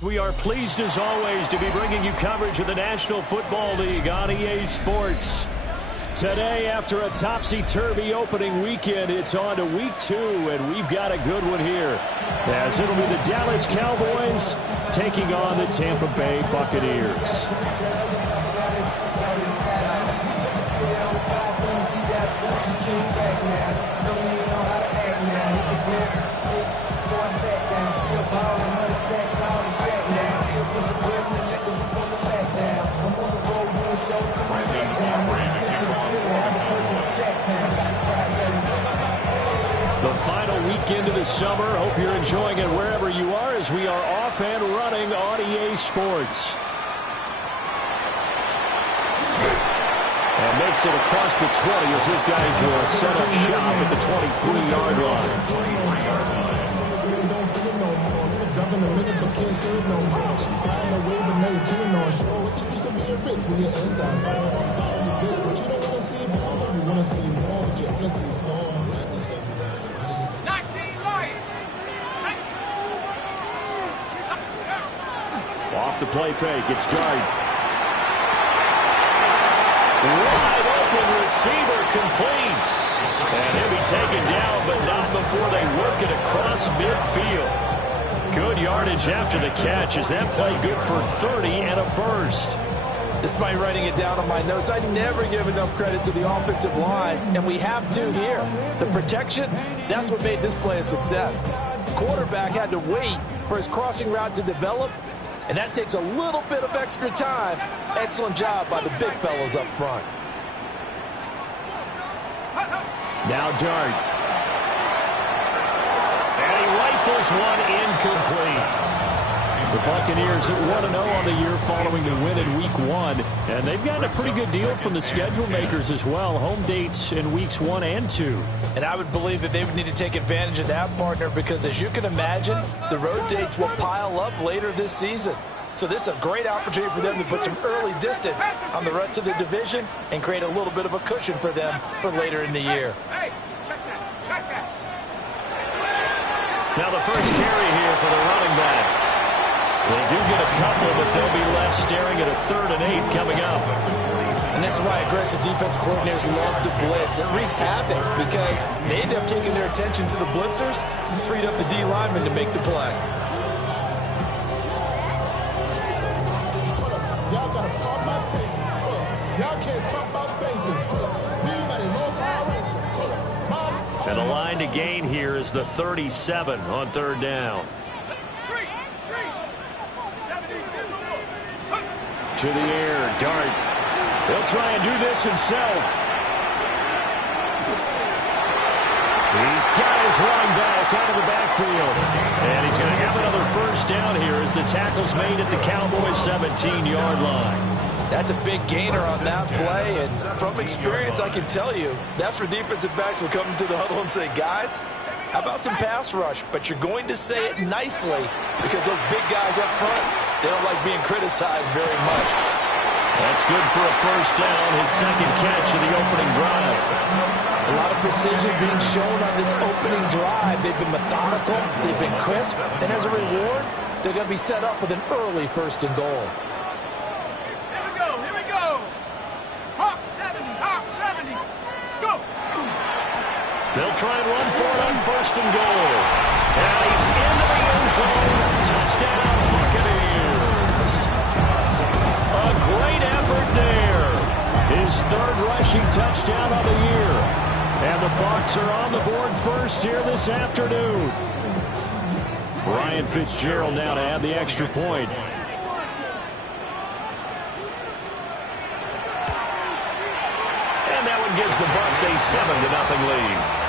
We are pleased as always to be bringing you coverage of the National Football League on EA Sports. Today, after a topsy-turvy opening weekend, it's on to week 2, and we've got a good one here, as it'll be the Dallas Cowboys taking on the Tampa Bay Buccaneers. The final weekend of the summer. Hope you're enjoying it wherever you are as we are off and running on EA Sports. And makes it across the 20 as his guys will set up shop at the 23-yard line. Off the play fake, it's Dart. Wide open receiver complete. And he'll be taken down, but not before they work it across midfield. Good yardage after the catch as that play good for 30 and a first. Despite writing it down on my notes, I never give enough credit to the offensive line, and we have to here. The protection, that's what made this play a success. Quarterback had to wait for his crossing route to develop, and that takes a little bit of extra time. Excellent job by the big fellas up front. Now Dart. And he rifles one incomplete. The Buccaneers at 1-0 on the year following the win in Week 1. And they've gotten a pretty good deal from the schedule makers as well. Home dates in Weeks 1 and 2. And I would believe that they would need to take advantage of that, partner, because as you can imagine, the road dates will pile up later this season. So this is a great opportunity for them to put some early distance on the rest of the division and create a little bit of a cushion for them for later in the year. Now the first carry here for the running back. They do get a couple, but they'll be left staring at a 3rd and 8 coming up. And this is why aggressive defense coordinators love to blitz. It wreaks havoc because they end up taking their attention to the blitzers and freed up the D linemen to make the play. And the line to gain here is the 37 on 3rd down. To the air, Dart. He'll try and do this himself. He's got his running back out of the backfield. And he's going to have another first down here as the tackle's made at the Cowboys' 17-yard line. That's a big gainer on that play, and from experience, I can tell you, that's where defensive backs will come into the huddle and say, guys, how about some pass rush? But you're going to say it nicely because those big guys up front, they don't like being criticized very much. That's good for a first down, his second catch of the opening drive. A lot of precision being shown on this opening drive. They've been methodical, they've been crisp, and as a reward, they're going to be set up with an early 1st and goal. They'll try and run for it on 1st and goal. And he's into the end zone. Touchdown, Buccaneers. A great effort there. His 3rd rushing touchdown of the year. And the Bucs are on the board first here this afternoon. Ryan Fitzgerald now to add the extra point. And that one gives the Bucs a 7-0 lead.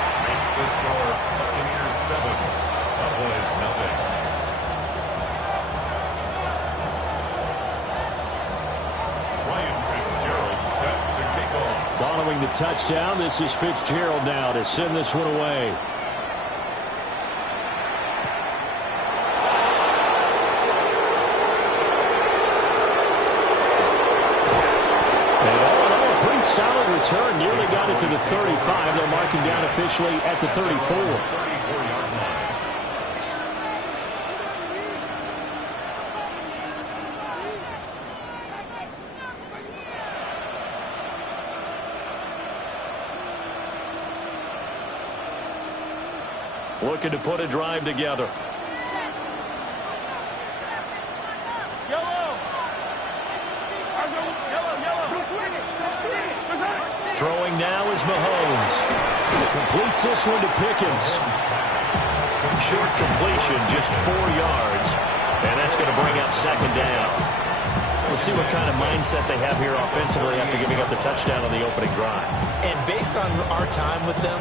The score, Buccaneers 7, Cowboys 0. Ryan Fitzgerald set to kick off. Following the touchdown, this is Fitzgerald now to send this one away. Solid return, nearly got it to the 35. They'll mark him down officially at the 34. looking to put a drive together. Throwing now is Mahomes. Completes this one to Pickens. Short completion, just 4 yards. And that's going to bring up second down. We'll see what kind of mindset they have here offensively after giving up the touchdown on the opening drive. And based on our time with them,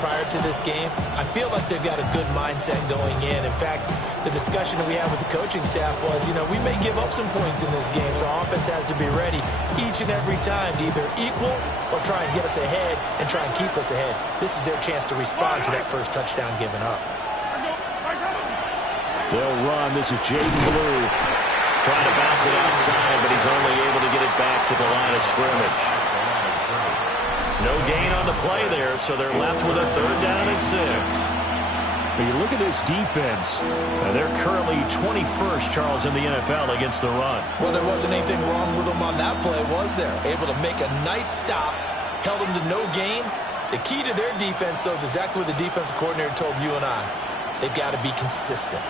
prior to this game, I feel like they've got a good mindset going in. In fact, the discussion that we had with the coaching staff was, we may give up some points in this game, so our offense has to be ready each and every time to either equal or try and get us ahead and try and keep us ahead. This is their chance to respond to that first touchdown given up. They'll run. This is Jaden Blue. Trying to bounce it outside, but he's only able to get it back to the line of scrimmage. No gain on the play there, so they're left with a 3rd down and 6. When you look at this defense, they're currently 21st, Charles, in the NFL against the run. Well, there wasn't anything wrong with them on that play, was there? Able to make a nice stop, held them to no gain. The key to their defense, though, is exactly what the defensive coordinator told you and I. They've got to be consistent.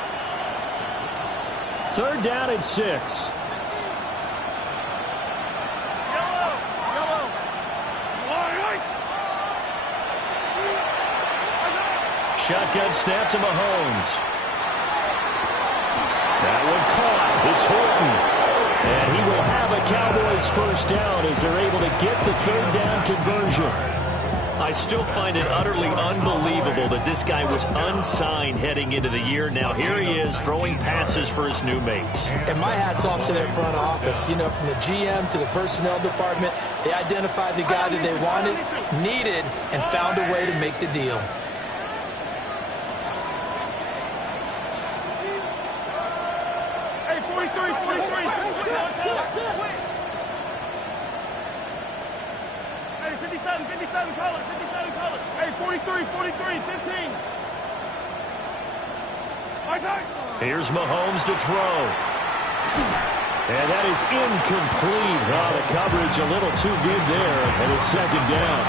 3rd down and 6. Shotgun snap to Mahomes. That one caught. It's Horton. And he will have a Cowboys first down as they're able to get the 3rd down conversion. I still find it utterly unbelievable that this guy was unsigned heading into the year. Now here he is throwing passes for his new mates. And my hat's off to their front office. From the GM to the personnel department, they identified the guy that they wanted, needed, and found a way to make the deal. Hey, 43. Hey, 57, call it. Hey, 43, 15. Here's Mahomes to throw. And that is incomplete. The coverage a little too good there, and it's 2nd down.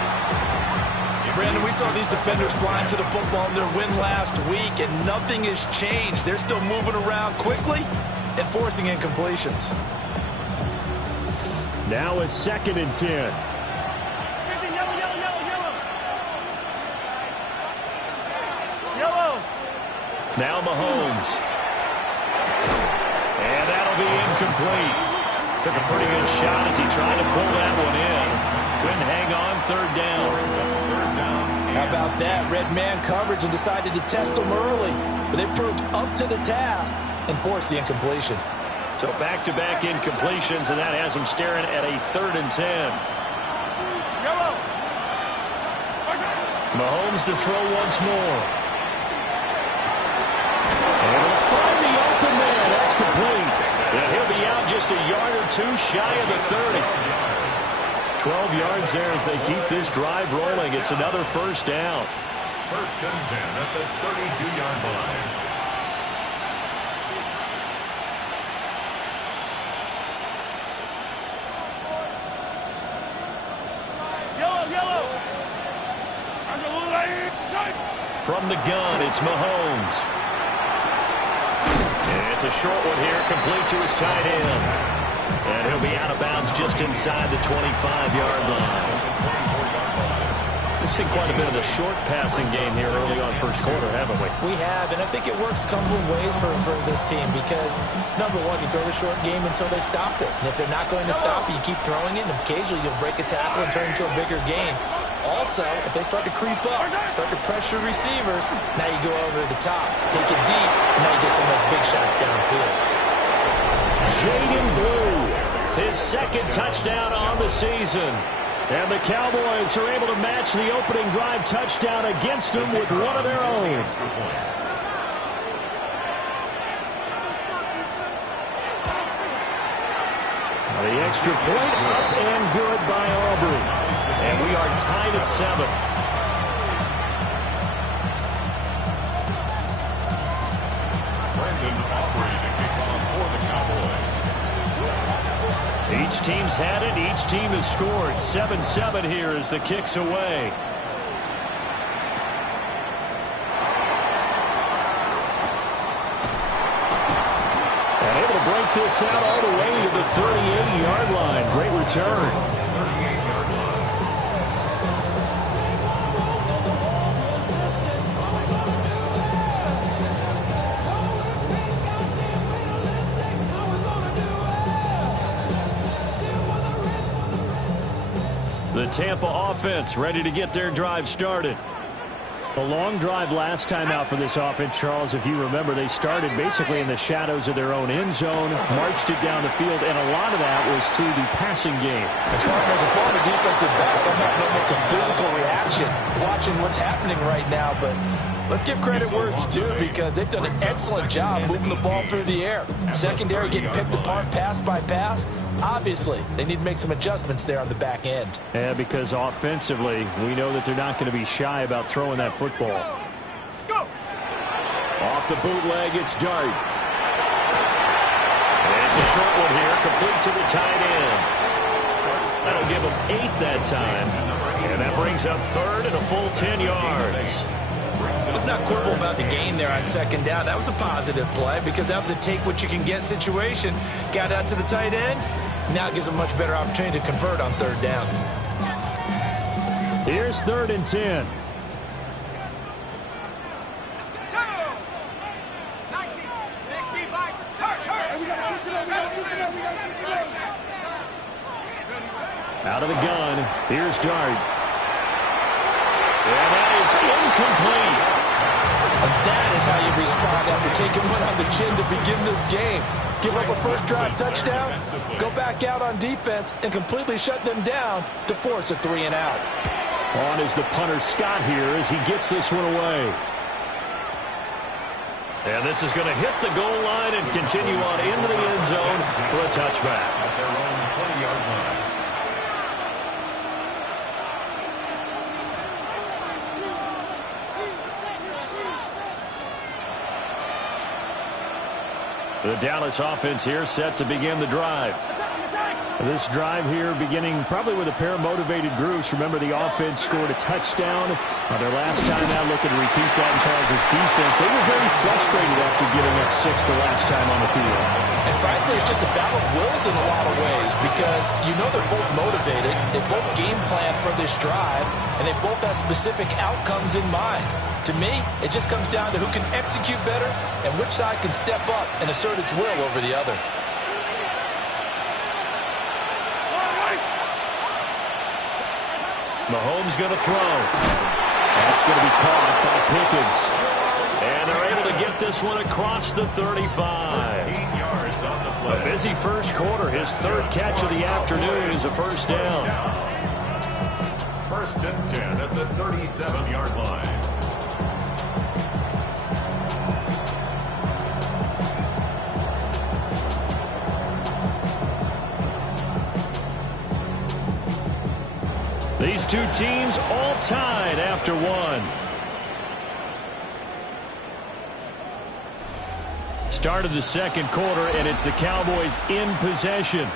Brandon, we saw these defenders flying to the football in their win last week, and nothing has changed. They're still moving around quickly and forcing incompletions. Now it's 2nd and 10. Now Mahomes. And that'll be incomplete. Took a pretty good shot as he tried to pull that one in. Couldn't hang on. 3rd down. How about that? Red man coverage and decided to test them early. But they proved up to the task and forced the incompletion. So back-to-back incompletions, and that has them staring at a 3rd and 10. Mahomes to throw once more. And he'll find the open man. That's complete. And he'll be out just a yard or 2 shy of the 30. 12 yards there as they keep this drive rolling. It's another first down. 1st and 10 at the 32-yard line. Yellow. From the gun, it's Mahomes. And it's a short one here, complete to his tight end. And he'll be out of bounds just inside the 25-yard line. We've seen quite a bit of the short passing game here early on first quarter, haven't we? We have, and I think it works a couple of ways for this team because, number one, you throw the short game until they stop it. And if they're not going to stop it, you keep throwing it, and occasionally you'll break a tackle and turn it into a bigger game. Also, if they start to creep up, start to pressure receivers, now you go over the top, take it deep, and now you get some of those big shots downfield. Jaden Blue, his 2nd touchdown on the season. And the Cowboys are able to match the opening drive touchdown against them with one of their own. The extra point up and good by Aubrey. And we are tied at 7. Brandon Aubrey to kick off for the Cowboys. Each team's had it. Each team has scored. 7-7 here as the kick's away. knock this out all the way to the 38-yard line. Great return. 38-yard line. The Tampa offense ready to get their drive started. A long drive last time out for this offense, Charles. If you remember, they started basically in the shadows of their own end zone, marched it down the field, and a lot of that was through the passing game. The Cardinals, a former defensive back, I'm having almost a physical reaction watching what's happening right now, but let's give credit where it's due because they've done an excellent job moving the ball through the air. Secondary getting picked apart pass by pass. Obviously, they need to make some adjustments there on the back end. Yeah, because offensively, we know that they're not going to be shy about throwing that football. Go! Off the bootleg, it's Dart. And it's a short one here, complete to the tight end. That'll give him 8 that time. And that brings up third and a full 10 yards. Let's not quibble about the gain there on second down. That was a positive play because that was a take-what-you-can-get situation. Got out to the tight end. Now it gives them a much better opportunity to convert on third down. Here's 3rd and 10. Out of the gun, here's Dart. And that is incomplete. And that is how you respond after taking one on the chin to begin this game. Give up a first drive touchdown, go back out on defense, and completely shut them down to force a 3-and-out. On is the punter Scott here as he gets this one away. And this is going to hit the goal line and continue on into the end zone for a touchback. At their own 20-yard line. The Dallas offense here set to begin the drive. This drive here beginning probably with a pair of motivated groups. Remember, the offense scored a touchdown on their last time out. Looking to repeat that in Charles' defense. They were very frustrated after giving up 6 the last time on the field. And frankly, it's just a battle of wills in a lot of ways because you know they're both motivated. They both game plan for this drive, and they both have specific outcomes in mind. To me, it just comes down to who can execute better and which side can step up and assert its will over the other. Mahomes going to throw. That's going to be caught by Pickens. And they're able to get this one across the 35. 13 yards on the play. A busy first quarter. His 3rd catch of the afternoon is a first down. 1st and 10 at the 37-yard line. These two teams all tied after one. Start of the second quarter, and it's the Cowboys in possession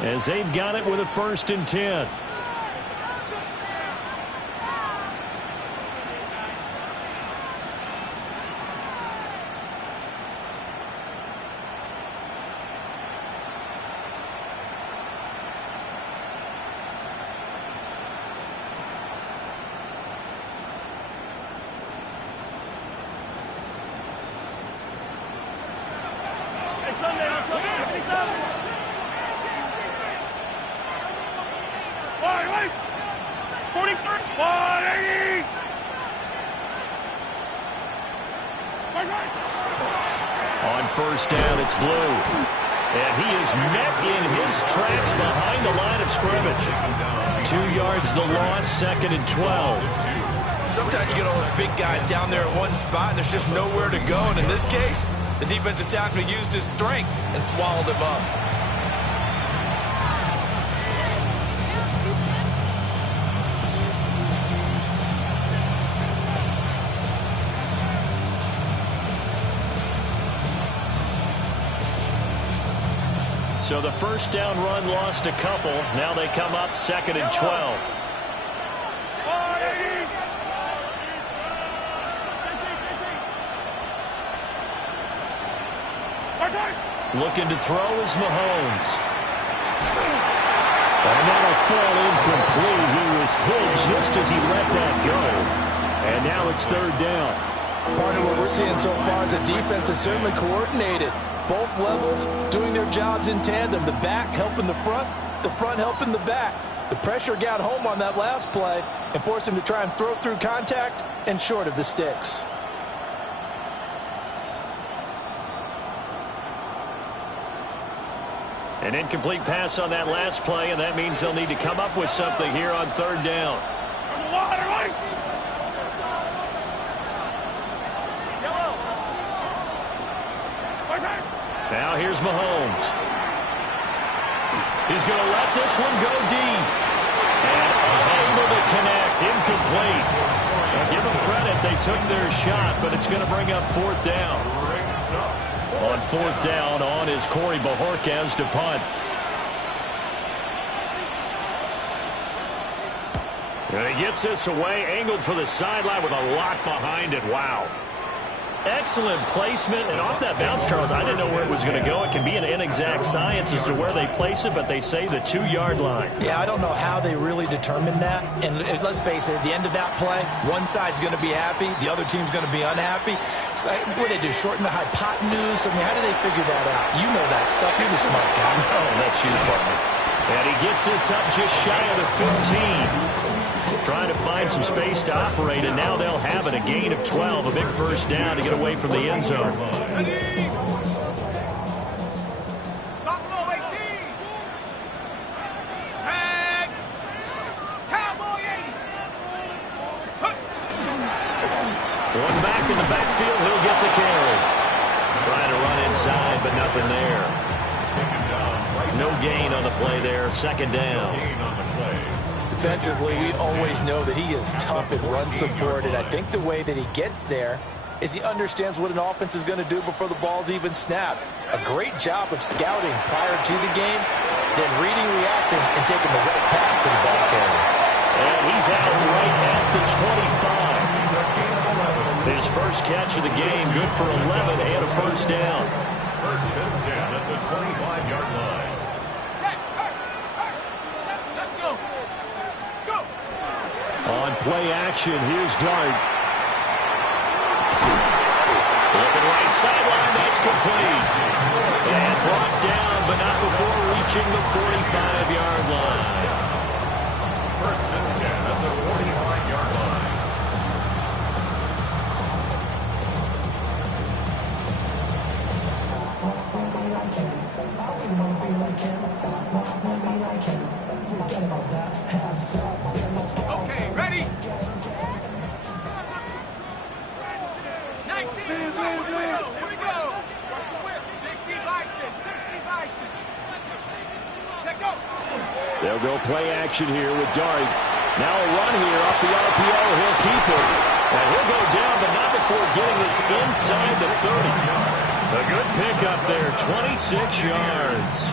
as they've got it with a 1st and 10. Sunday on Sunday. 57. Wait. 43. 180. On first down, it's Blue. And he is met in his tracks behind the line of scrimmage. 2 yards the loss, 2nd and 12. Sometimes you get all those big guys down there in one spot, and there's just nowhere to go. And in this case, the defensive tackle used his strength and swallowed him up. So the first down run lost a couple. Now they come up 2nd and 12. Looking to throw is Mahomes. And that'll fall incomplete. He was hit just as he let that go. And now it's third down. Part of what we're seeing so far is the defense is certainly coordinated. Both levels doing their jobs in tandem. The back helping the front helping the back. The pressure got home on that last play and forced him to try and throw through contact and short of the sticks. An incomplete pass on that last play, and that means they'll need to come up with something here on third down. Now here's Mahomes. He's going to let this one go deep. And unable to connect. Incomplete. Now give them credit. They took their shot, but it's going to bring up fourth down. On fourth down, on is Corey Bajorquez to punt. And he gets this away, angled for the sideline with a lot behind it. Wow. Excellent placement, and off that bounce, Charles, I didn't know where it was going to go. It can be an inexact science as to where they place it, but they say the 2-yard line. Yeah, I don't know how they really determined that. And let's face it, at the end of that play, one side's going to be happy, the other team's going to be unhappy. So what do they do, shorten the hypotenuse? I mean, how do they figure that out? You know that stuff. You're the smart guy. Oh, that's you, partner. And he gets this up just shy of the 15. Trying to find some space to operate, and now they'll have it. A gain of 12, a big first down to get away from the end zone. One back in the backfield, he'll get the carry. Trying to run inside, but nothing there. No gain on the play there, second down. Defensively, we always know that he is tough and run supported. I think the way that he gets there is he understands what an offense is going to do before the ball's even snapped. A great job of scouting prior to the game, then reading, reacting, and taking the right path to the ball carrier. And he's out right at the 25. His first catch of the game, good for 11 and a first down. First and 10 at the 25-yard line. On play action, here's Dart. Looking right sideline, that's complete. And brought down, but not before reaching the 45-yard line. First and 10 at the 45-yard line. Okay, ready? 19. Here we go. 60 by 6. 60 by 6. Check go. They'll go play action here with Dart. Now a run here off the RPO. He'll keep it. And he'll go down, but not before getting this inside the 30. A good pickup there, 26 yards.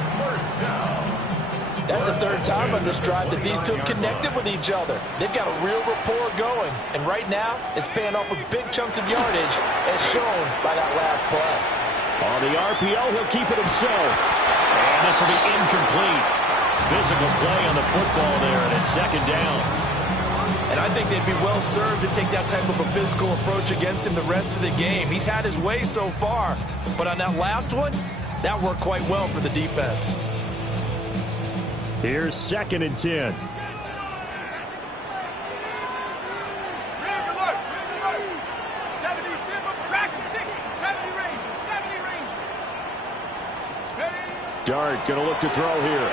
That's the third time on this drive that these two have connected with each other. They've got a real rapport going. And right now, it's paying off with big chunks of yardage, as shown by that last play. On the RPO, he'll keep it himself. And this will be incomplete. Physical play on the football there, and it's second down. And I think they'd be well served to take that type of a physical approach against him the rest of the game. He's had his way so far. But on that last one, that worked quite well for the defense. Here's second and 10. Dart going to look to throw here.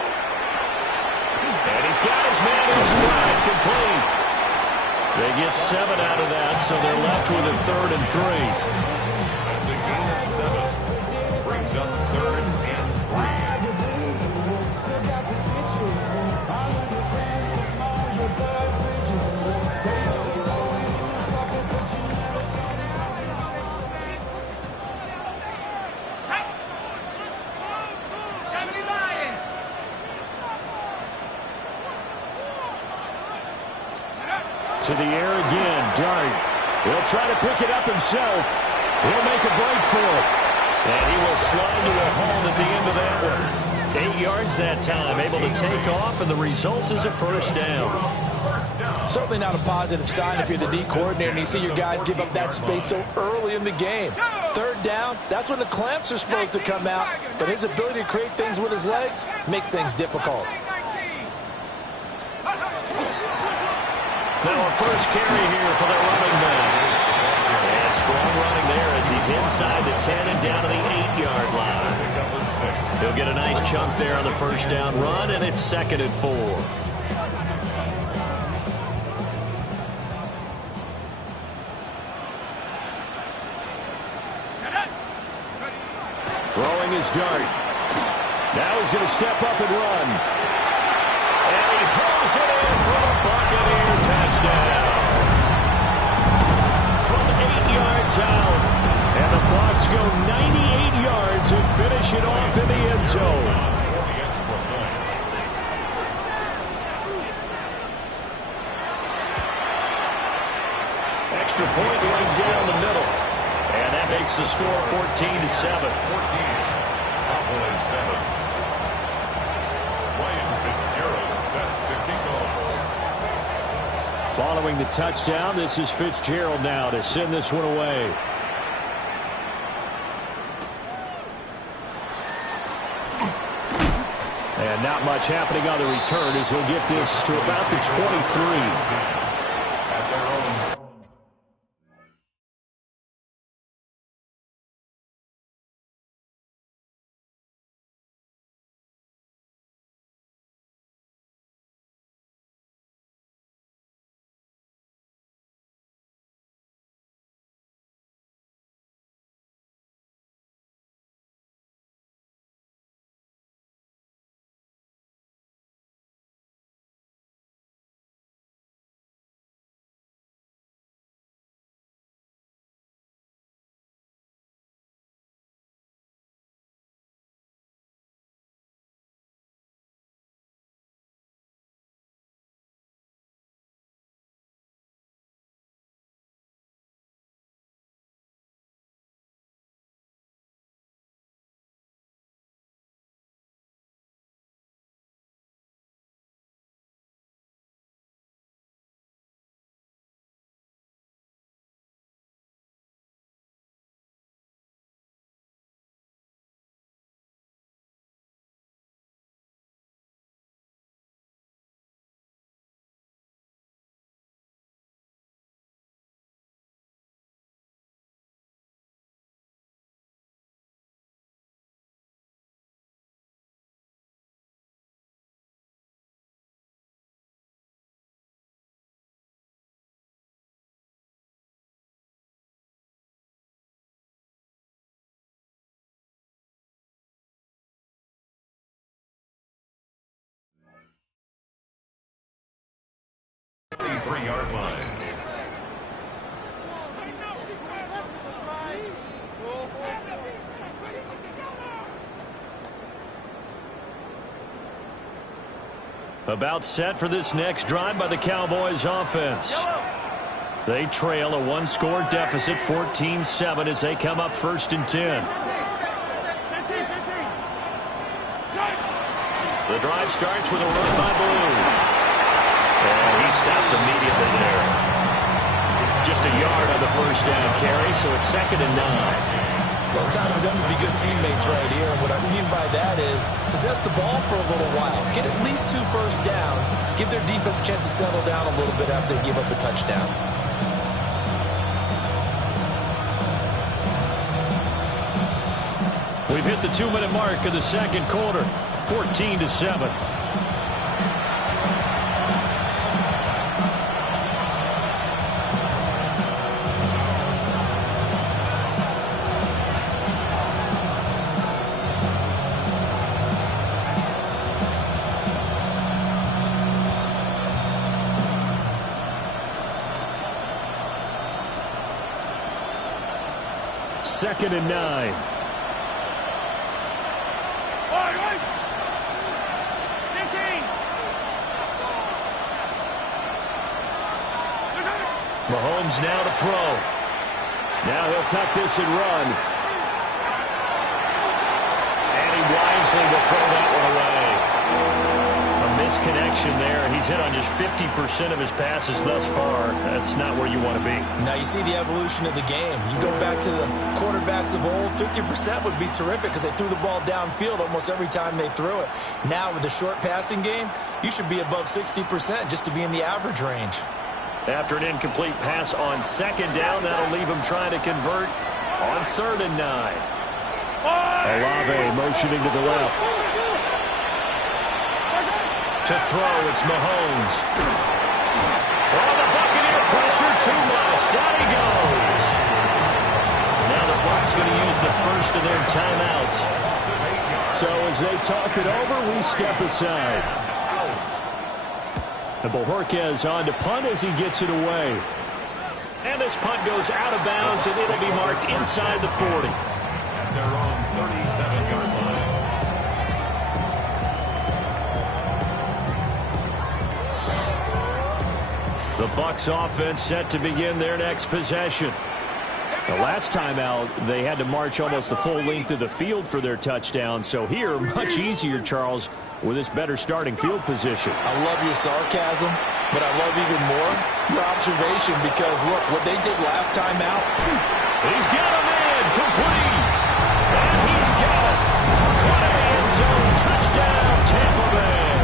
And he's got his man in stride, complete. They get 7 out of that, so they're left with a 3rd and 3. That's a gain of 7. Brings up 3rd and 3. To the air again, Dart. He'll try to pick it up himself. He'll make a break for it. And he will slide to a home at the end of that one. 8 yards that time, able to take off, and the result is a first down. Certainly not a positive sign if you're the D coordinator and you see your guys give up that space so early in the game. Third down, that's when the clamps are supposed to come out, but his ability to create things with his legs makes things difficult. Now a first carry here for the running back. And strong running there as he's inside the 10 and down to the 8-yard line. He'll get a nice chunk there on the first down run, and it's 2nd and 4. Throwing his dart. Now he's going to step up and run. And he hauls it in for a Buccaneer touchdown. From 8 yards out. And the Bucs go 98 yards and finish it off in the end zone. Extra point right down the middle. And that makes the score 14-7. 14. Cowboys 7. Ryan Fitzgerald set to kick off. Following the touchdown, this is Fitzgerald now to send this one away. And not much happening on the return as he'll get this to about the 23. At their own. The 3-yard line. About set for this next drive by the Cowboys offense. They trail a 1-score deficit, 14-7, as they come up 1st and 10. The drive starts with a run by Blue. And he stopped immediately there. Just a yard on the first down carry, so it's 2nd and 9. Well, it's time for them to be good teammates right here. And what I mean by that is possess the ball for a little while. Get at least 2 first downs. Give their defense a chance to settle down a little bit after they give up a touchdown. We've hit the 2-minute mark of the second quarter. 14-7. Second and 9. Mahomes now to throw. Now he'll tuck this and run. Mosley will throw that one away. A misconnection there. He's hit on just 50% of his passes thus far. That's not where you want to be. Now you see the evolution of the game. You go back to the quarterbacks of old, 50% would be terrific because they threw the ball downfield almost every time they threw it. Now with the short passing game, you should be above 60% just to be in the average range. After an incomplete pass on second down, that'll leave him trying to convert on 3rd and 9. Olave motioning to the left. To throw, it's Mahomes. Oh, the Buccaneer pressure too much. Down he goes. Now the Bucs going to use the first of their timeouts. So as they talk it over, we step aside. And Bojorquez on to punt as he gets it away. And this punt goes out of bounds, and it'll be marked inside the 40. At their own 37-yard line. The Bucs offense set to begin their next possession. The last time out, they had to march almost the full length of the field for their touchdown. So here, much easier, Charles, with this better starting field position. I love your sarcasm, but I love even more your observation because, look, what they did last time out. He's got a man complete. And he's got it. Caught in the end zone. Touchdown, Tampa Bay.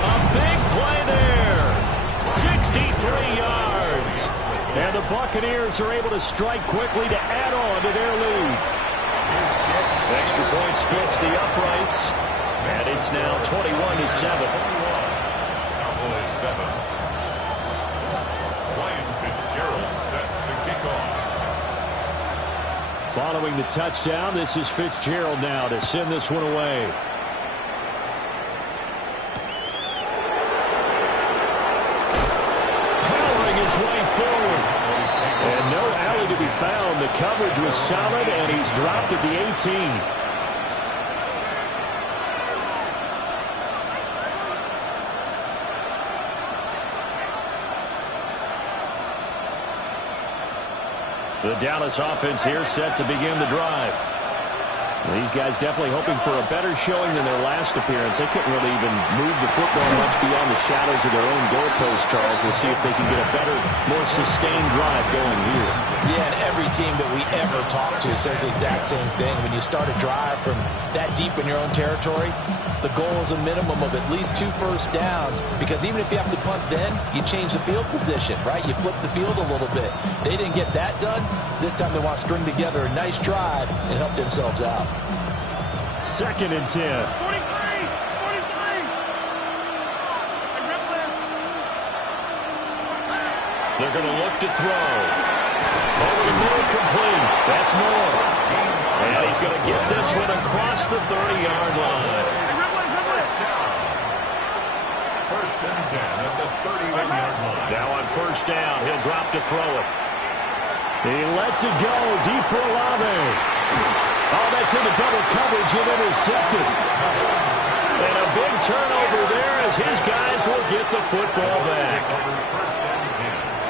A big play there. 63 yards. And the Buccaneers are able to strike quickly to add on to their lead. Extra point splits the uprights. And it's now 21-7. Cowboys 7. Ryan Fitzgerald set to kick off. Following the touchdown, this is Fitzgerald now to send this one away. Powering his way forward. And no alley to be found. The coverage was solid, and he's dropped at the 18. The Dallas offense here set to begin the drive. These guys definitely hoping for a better showing than their last appearance. They couldn't really even move the football much beyond the shadows of their own goalpost, Charles. We'll see if they can get a better, more sustained drive going here. Yeah, and every team that we ever talk to says the exact same thing. When you start a drive from that deep in your own territory, the goal is a minimum of at least 2 first downs, because even if you have to punt then, you change the field position, right? You flip the field a little bit. They didn't get that done. This time they want to string together a nice drive and help themselves out. 2nd and 10. 43! 43! They're going to look to throw. Over the middle, complete. That's Moore. And he's going to get this one across the 30-yard line. First and 10 at the 31-yard line. Now on first down, he'll drop to throw it. He lets it go deep for Olave. Oh, that's into double coverage and intercepted. And a big turnover there as his guys will get the football back.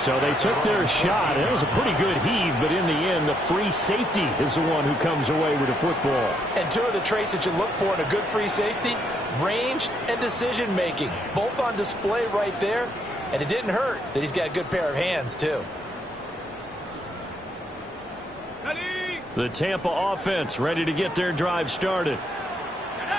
So they took their shot. It was a pretty good heave, but in the end, the free safety is the one who comes away with the football. And 2 of the traits that you look for in a good free safety, range and decision-making, both on display right there. And it didn't hurt that he's got a good pair of hands, too. The Tampa offense ready to get their drive started.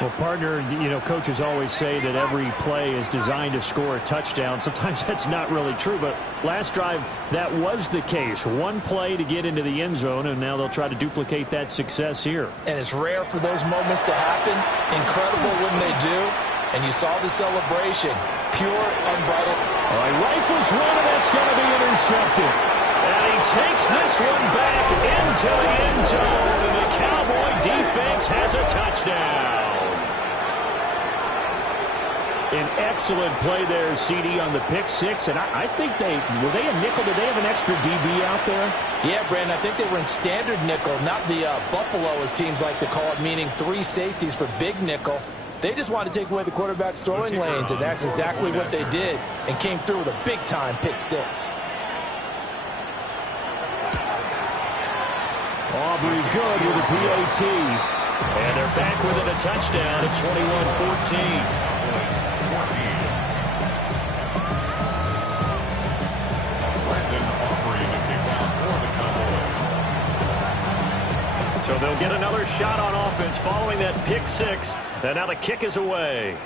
Well, partner, you know, coaches always say that every play is designed to score a touchdown. Sometimes that's not really true, but last drive, that was the case. One play to get into the end zone, and now they'll try to duplicate that success here. And it's rare for those moments to happen. Incredible when they do. And you saw the celebration. Pure, unbridled. All right, rifles one, and that's going to be intercepted. And he takes this one back into the end zone, and the Cowboy defense has a touchdown. An excellent play there, CD, on the pick six. And I think were they a nickel? Did they have an extra DB out there? Yeah, Brandon, I think they were in standard nickel, not the Buffalo, as teams like to call it, meaning 3 safeties for big nickel. They just wanted to take away the quarterback's throwing lanes, and that's exactly what they did, and came through with a big-time pick six. Aubrey good with a PAT. And they're back within a touchdown at 21-14. So they'll get another shot on offense following that pick six. And now the kick is away.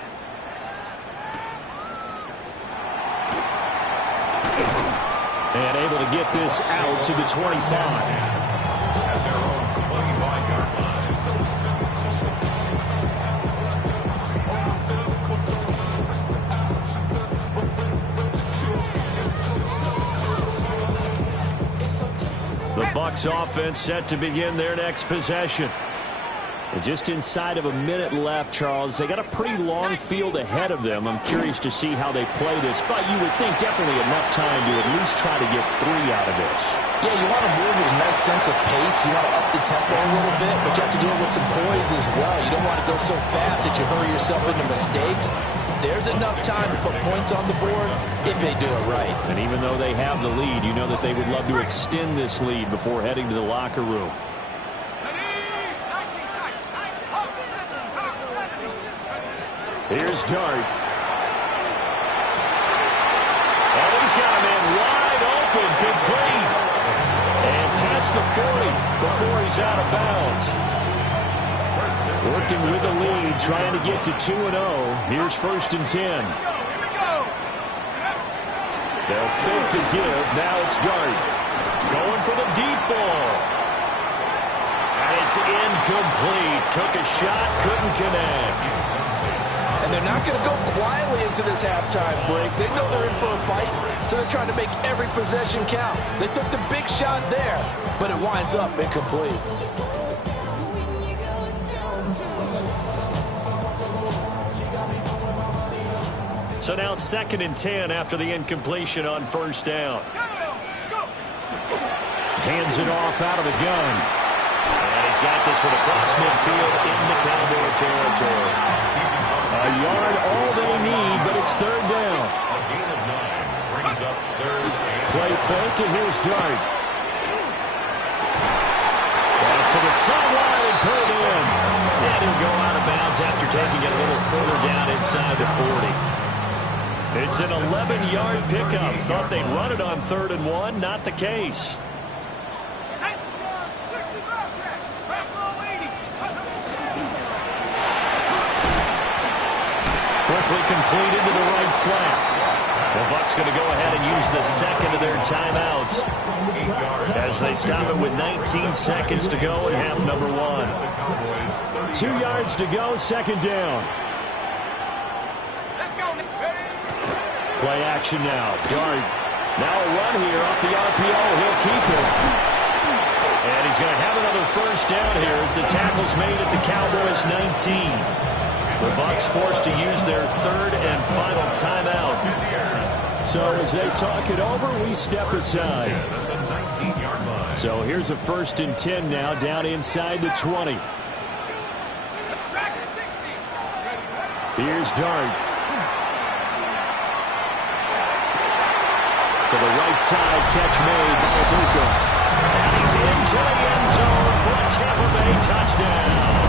And able to get this out to the 25. The Bucs offense set to begin their next possession. And just inside of a minute left, Charles. They got a pretty long field ahead of them. I'm curious to see how they play this, but you would think definitely enough time to at least try to get 3 out of this. Yeah, you want to move with a nice sense of pace. You want to up the tempo a little bit, but you have to do it with some poise as well. You don't want to go so fast that you hurry yourself into mistakes. There's enough time to put points on the board if they do it right. And even though they have the lead, you know that they would love to extend this lead before heading to the locker room. Here's Dart. And he's got a man wide open, complete. And past the 40 before he's out of bounds. Working with the lead, trying to get to 2-0. Here's 1st and 10. They'll fake the give. Now it's Dart. Going for the deep ball. And it's incomplete. Took a shot, couldn't connect. And they're not going to go quietly into this halftime break. They know they're in for a fight, so they're trying to make every possession count. They took the big shot there, but it winds up incomplete. So now 2nd and 10 after the incompletion on 1st down. Hands it off out of the gun. And he's got this one across midfield into Cowboy territory. A yard all they need, but it's 3rd down. Play fake, and here's Dart. Pass to the sideline and pulled in. And he'll go out of bounds after taking it a little further down inside the 40. It's an 11-yard pickup. Thought they'd run it on 3rd and 1. Not the case. Quickly completed to the right flat. The Bucs going to go ahead and use the 2nd of their timeouts as they stop it with 19 seconds to go in half number 1. 2 yards to go, 2nd down. Play action now. Dart. Now a run here off the RPO. He'll keep it. And he's going to have another 1st down here as the tackle's made at the Cowboys 19. The Bucs forced to use their 3rd and final timeout. So as they talk it over, we step aside. So here's a 1st and 10 now down inside the 20. Here's Dart. To the right side, catch made by Bucca. And he's into the end zone for a Tampa Bay touchdown.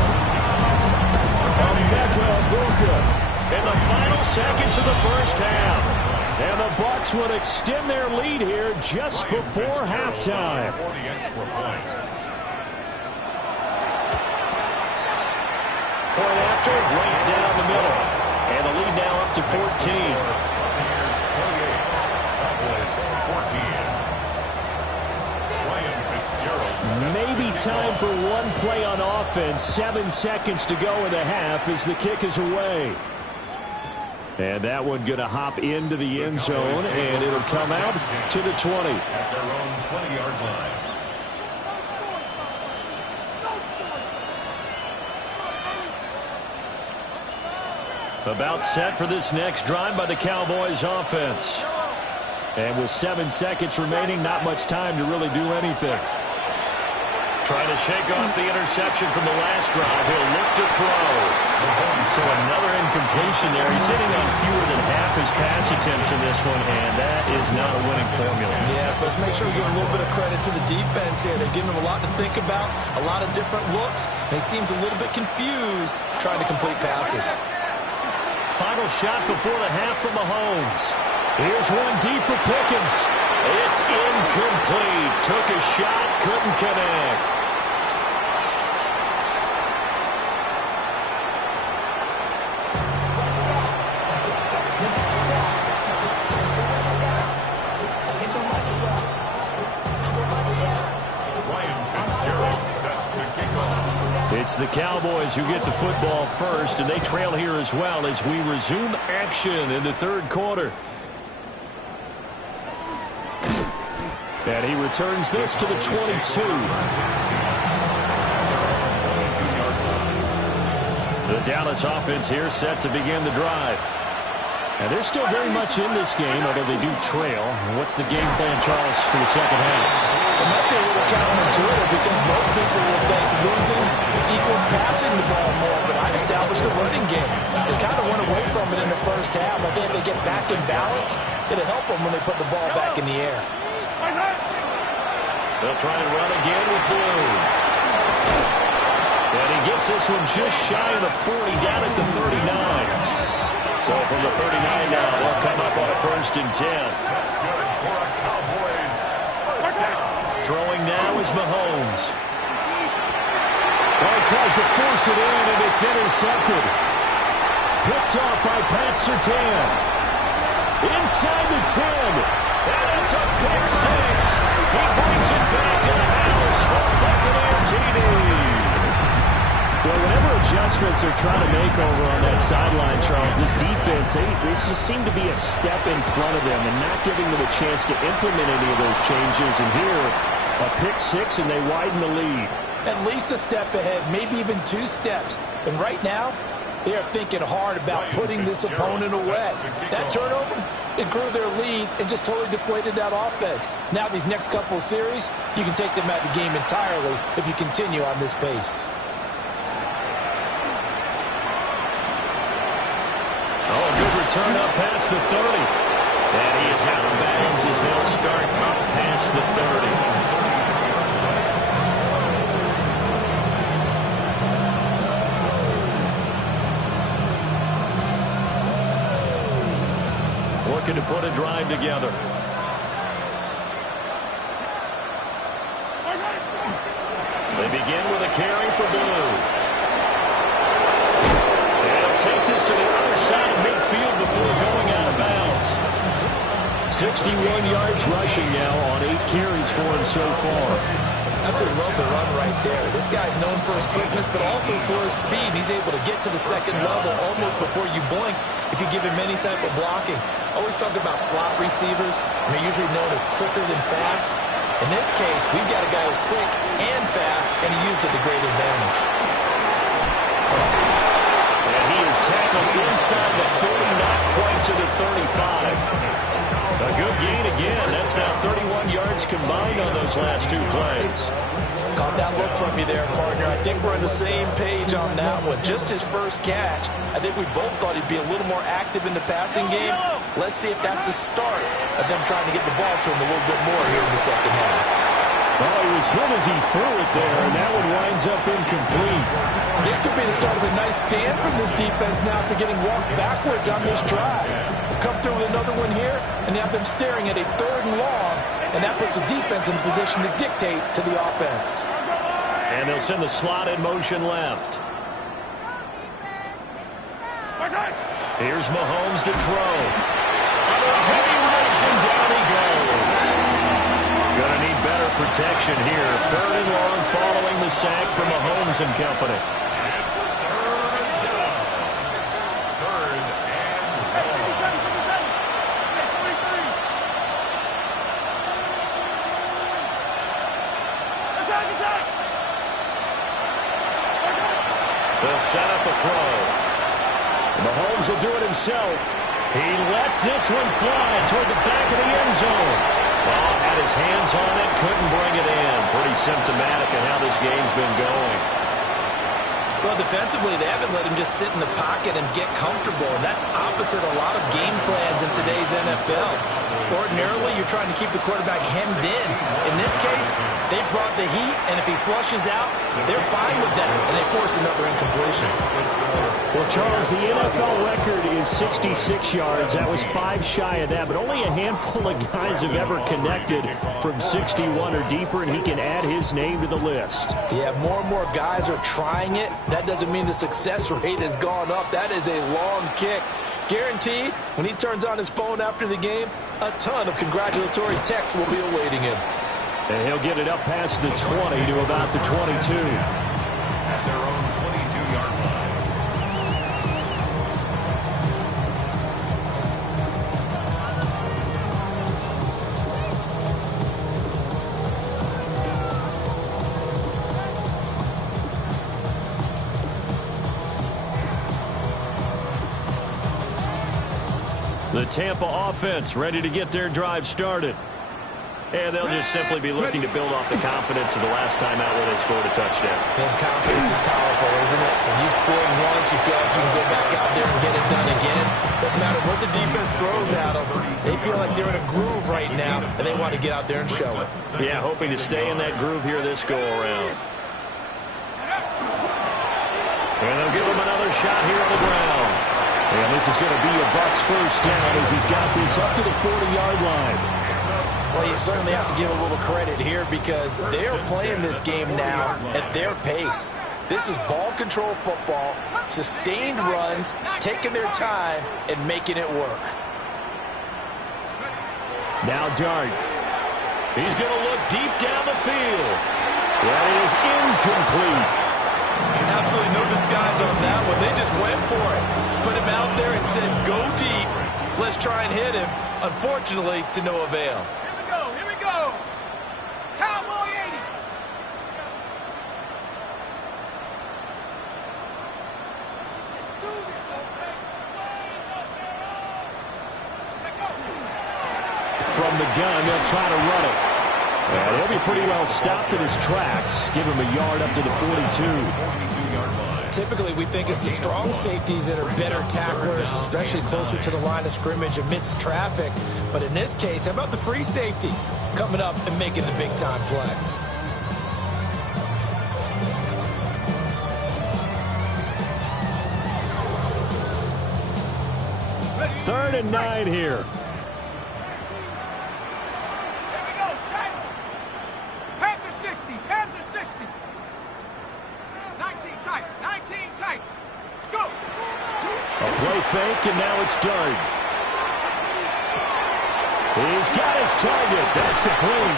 Bucca in the final seconds of the 1st half. And the Bucs would extend their lead here just before halftime. Point after, right down the middle. And the lead now up to 14. Maybe time for one play on offense. 7 seconds to go in the half as the kick is away. And that one going to hop into the end zone, and it'll come out to the 20. At their own 20-yard line. About set for this next drive by the Cowboys offense. And with 7 seconds remaining, not much time to really do anything. Trying to shake off the interception from the last drive. He'll look to throw. So another incompletion there. He's hitting on fewer than half his pass attempts in this one, and that is not a winning formula. Yeah, so let's make sure we give a little bit of credit to the defense here. They're giving him a lot to think about, a lot of different looks, and he seems a little bit confused trying to complete passes. Final shot before the half from Mahomes. Here's one deep for Pickens. It's incomplete. Took a shot, couldn't connect. It's the Cowboys who get the football first, and they trail here as well as we resume action in the third quarter. And he returns this to the 22. The Dallas offense here set to begin the drive. And they're still very much in this game, although they do trail. What's the game plan, Charles, for the second half? It might be a little counterintuitive because most people will think losing equals passing the ball more, but I've established the running game. They kind of went away from it in the first half. I think if they get back in balance, it'll help them when they put the ball back in the air. They'll try and run again with Blue. And he gets this one just shy of the 40, down at the 39. So from the 39 now, they'll come up on a 1st and 10. That's good for a Cowboys first down. Throwing now is Mahomes. Well, he tries to force it in, and it's intercepted. Picked off by Pat Surtain. Inside the 10. And it's a pick six. He brings it back to the house for a Buccaneer TD. Well, whatever adjustments they're trying to make over on that sideline, Charles, this defense, they just seem to be a step in front of them and not giving them a chance to implement any of those changes. And here, a pick six, and they widen the lead. At least a step ahead, maybe even 2 steps. And right now, they are thinking hard about putting this opponent away. That turnover, it grew their lead and just totally deflated that offense. Now these next couple of series, you can take them out of the game entirely if you continue on this pace. Oh, a good return up past the 30. And he is out of bounds as they'll start up past the 30. Looking to put a drive together. They begin with a carry for Blue. Take this to the other side of midfield before going out of bounds. 61 yards rushing now on 8 carries for him so far. Absolutely love the run right there. This guy's known for his quickness, but also for his speed. He's able to get to the second level almost before you blink if you give him any type of blocking. Always talk about slot receivers, and they're usually known as quicker than fast. In this case, we've got a guy who's quick and fast, and he used it to great advantage. Tackled inside the 40, not quite to the 35. A good gain again. That's now 31 yards combined on those last 2 plays. Caught that look from you there, partner. I think we're on the same page on that one. Just his first catch. I think we both thought he'd be a little more active in the passing game. Let's see if that's the start of them trying to get the ball to him a little bit more here in the second half. Well, he was hit as he threw it there, and that one winds up incomplete. This could be the start of a nice stand from this defense now after getting walked backwards on this drive. Come through with another one here, and have them staring at a 3rd and long, and that puts the defense in position to dictate to the offense. And they'll send the slot in motion left. Here's Mahomes to throw. Under a heavy rush, and down he goes. Going to need better protection here. 3rd and long following the sack from Mahomes and company. It's 3rd and down. 3rd and long. They'll set up a throw. Mahomes will do it himself. He lets this one fly toward the back of the end zone. Well, had his hands on it, couldn't bring it in. Pretty symptomatic of how this game's been going. Well, defensively, they haven't let him just sit in the pocket and get comfortable, and that's opposite a lot of game plans in today's NFL. Ordinarily, you're trying to keep the quarterback hemmed in. In this case, they brought the heat, and if he flushes out, they're fine with that, and they force another incompletion. Well, Charles, the NFL record is 66 yards. That was 5 shy of that, but only a handful of guys have ever connected from 61 or deeper, and he can add his name to the list. Yeah, more and more guys are trying it. That doesn't mean the success rate has gone up. That is a long kick. Guaranteed, when he turns on his phone after the game, a ton of congratulatory texts will be awaiting him. And he'll get it up past the 20 to about the 22. At their own 22-yard line. The Tampa offense ready to get their drive started. And they'll just simply be looking to build off the confidence of the last time out where they scored a touchdown. And confidence is powerful, isn't it? When you've scored once, you feel like you can go back out there and get it done again. Doesn't matter what the defense throws at them. They feel like they're in a groove right now, and they want to get out there and show it. Yeah, hoping to stay in that groove here this go-around. And they'll give him another shot here on the ground. And this is going to be a Bucs first down as he's got this up to the 40-yard line. Well, you certainly have to give a little credit here because they're playing this game now at their pace. This is ball control football, sustained runs, taking their time, and making it work. Now Dart. He's going to look deep down the field. That is incomplete. Absolutely no disguise on that one. They just went for it. Put him out there and said, go deep. Let's try and hit him. Unfortunately, to no avail. Here we go. Cowboy 80. From the gun, they'll try to run it. And he'll be pretty well stopped in his tracks. Give him a yard up to the 42. Typically, we think it's the strong safeties that are better tacklers, especially closer to the line of scrimmage amidst traffic. But in this case, how about the free safety coming up and making the big-time play? Third and 9 here. Panther 60. 19 tight. 19 tight. Let's go. A play fake, and now it's Dart. He's got his target. That's complete.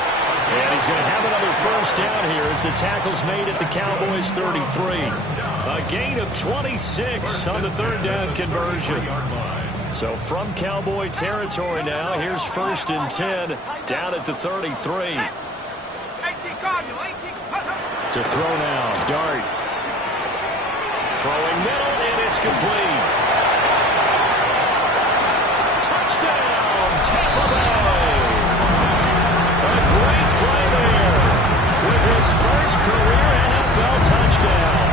And he's going to have another first down here as the tackle's made at the Cowboys 33. A gain of 26 on the third down conversion. So from Cowboy territory now, here's first and 10 down at the 33. 18 Cardinal, 18. To throw now, Dart. Throwing middle, and it's complete. Touchdown, Tampa Bay. A great play there with his first career NFL touchdown.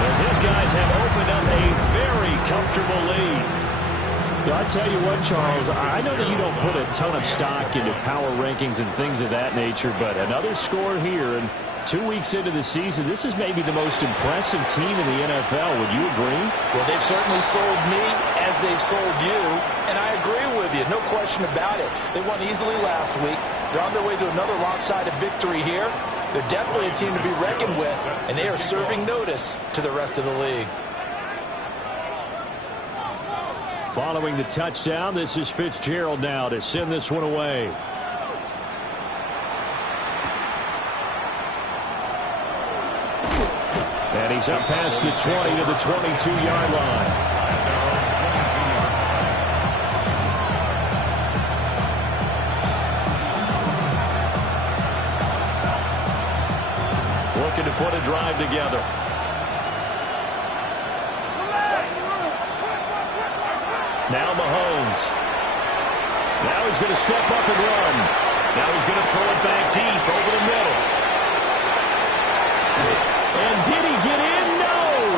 As his guys have opened up a very comfortable lead. I tell you what, Charles, I know that you don't put a ton of stock into power rankings and things of that nature, but another score here, and 2 weeks into the season, this is maybe the most impressive team in the NFL. Would you agree? Well, they've certainly sold me as they've sold you, and I agree with you, no question about it. They won easily last week. They're on their way to another lopsided victory here. They're definitely a team to be reckoned with, and they are serving notice to the rest of the league. Following the touchdown, this is Fitzgerald now to send this one away. And he's up past the 20 to the 22-yard line. Looking to put a drive together. Now Mahomes. Now he's going to step up and run. Now he's going to throw it back deep over the middle. And did he get in? No!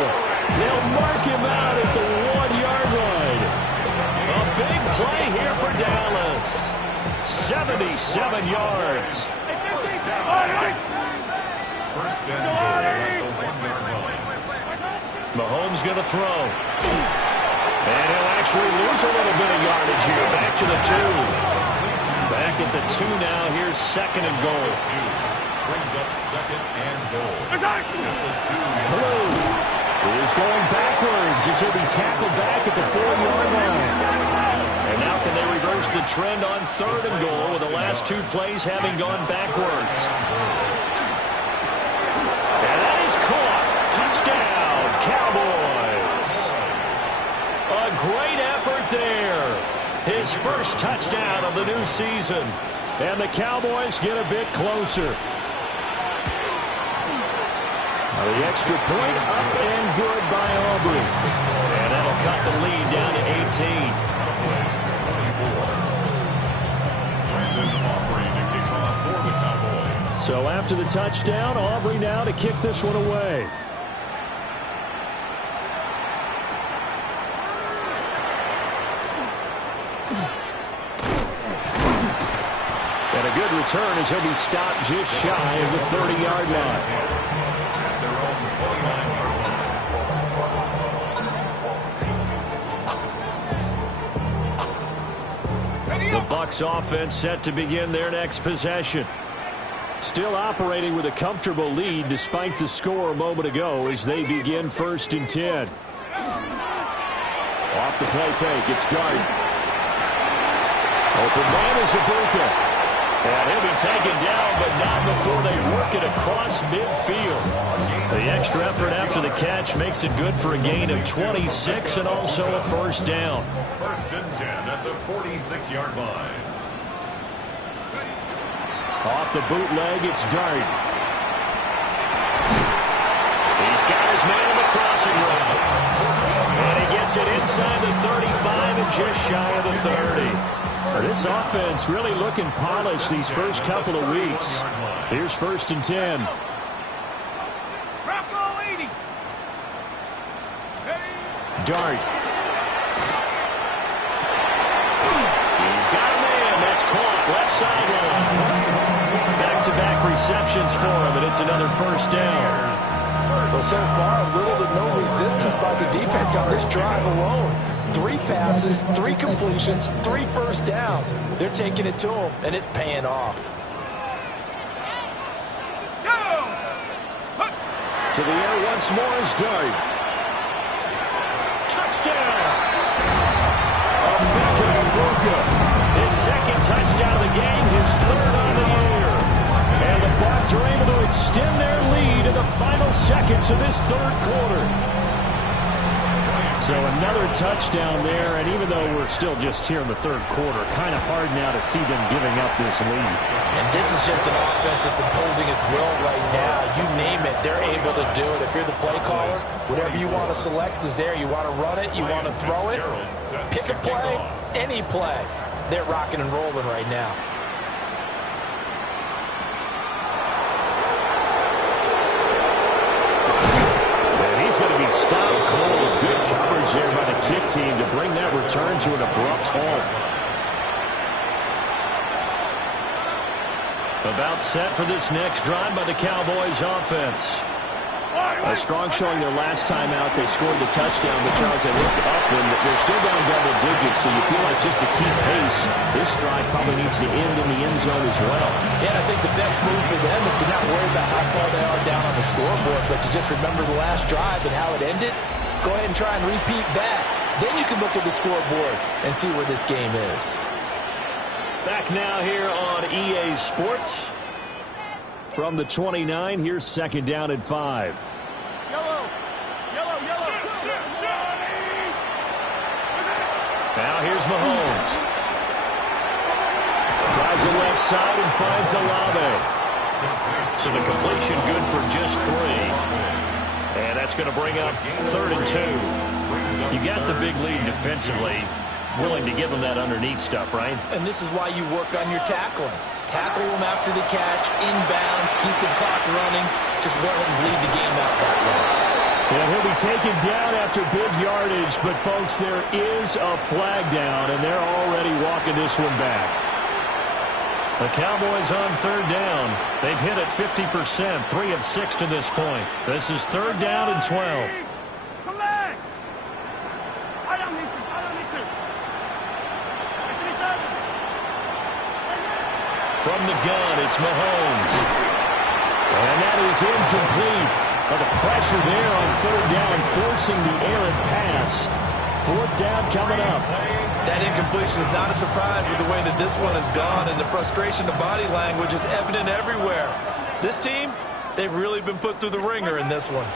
the throw. And he'll actually lose a little bit of yardage here. Back to the 2. Back at the 2 now. Here's second and goal. Brings up second and goal. Blue is going backwards as he'll be tackled back at the 4-yard line. And now can they reverse the trend on third and goal with the last 2 plays having gone backwards. And that is caught. Touchdown, Cowboys. A great effort there. His first touchdown of the new season. And the Cowboys get a bit closer. The extra point up and good by Aubrey. And that'll cut the lead down to 18. So after the touchdown, Aubrey now to kick this one away. And a good return as he'll be stopped just shy of the 30-yard line. The Bucs offense set to begin their next possession. Still operating with a comfortable lead despite the score a moment ago as they begin 1st and 10. Off the play fake, it's Dart. Open man is Ibuka. And he'll be taken down, but not before they work it across midfield. The extra effort after the catch makes it good for a gain of 26 and also a first down. 1st and 10 at the 46-yard line. Off the bootleg, it's Dart. He's got his man on the crossing route. And he gets it inside the 35 and just shy of the 30. This offense really looking polished these first couple of weeks. Here's 1st and 10. Dart. He's got a man. That's caught. Left sideline. Back-to-back receptions for him, and it's another first down. Well, so far, little to no resistance by the defense on this drive alone. 3 passes, 3 completions, 3 first downs. They're taking it to him, and it's paying off. To the air once more is Dart. Touchdown! Ibuka. His second touchdown of the game, his 3rd on the year. And the Bucs are able to extend their lead in the final seconds of this 3rd quarter. So another touchdown there, and even though we're still just here in the 3rd quarter, kind of hard now to see them giving up this lead. And this is just an offense that's imposing its will right now. You name it, they're able to do it. If you're the play caller, whatever you want to select is there. You want to run it, you want to throw it, pick a play, any play. They're rocking and rolling right now. Stopped cold. Good coverage there by the kick team to bring that return to an abrupt halt. About set for this next drive by the Cowboys offense. A strong showing their last time out. They scored the touchdown, but Charles, they look up and they're still down double digits, so you feel like just to keep pace, this drive probably needs to end in the end zone as well. Yeah, I think the best move for them is to not worry about how far they are down on the scoreboard, but to just remember the last drive and how it ended. Go ahead and try and repeat that. Then you can look at the scoreboard and see where this game is. Back now here on EA Sports. From the 29, here's 2nd down and 5. Now here's Mahomes. Tries the left side and finds Olave. So the completion good for just 3. And that's going to bring up 3rd and 2. You got the big lead defensively. Willing to give them that underneath stuff, right? And this is why you work on your tackling. Tackle them after the catch, inbounds, keep the clock running. Just let him bleed the game out that way. And he'll be taken down after big yardage, but folks, there is a flag down, and they're already walking this one back. The Cowboys on 3rd down. They've hit it 50%, 3 of 6 to this point. This is 3rd down and 12. From the gun, it's Mahomes. And that is incomplete. But the pressure there on third down, forcing the errant pass. Fourth down coming up. That incompletion is not a surprise with the way that this one has gone, and the frustration of body language is evident everywhere. This team, they've really been put through the ringer in this one.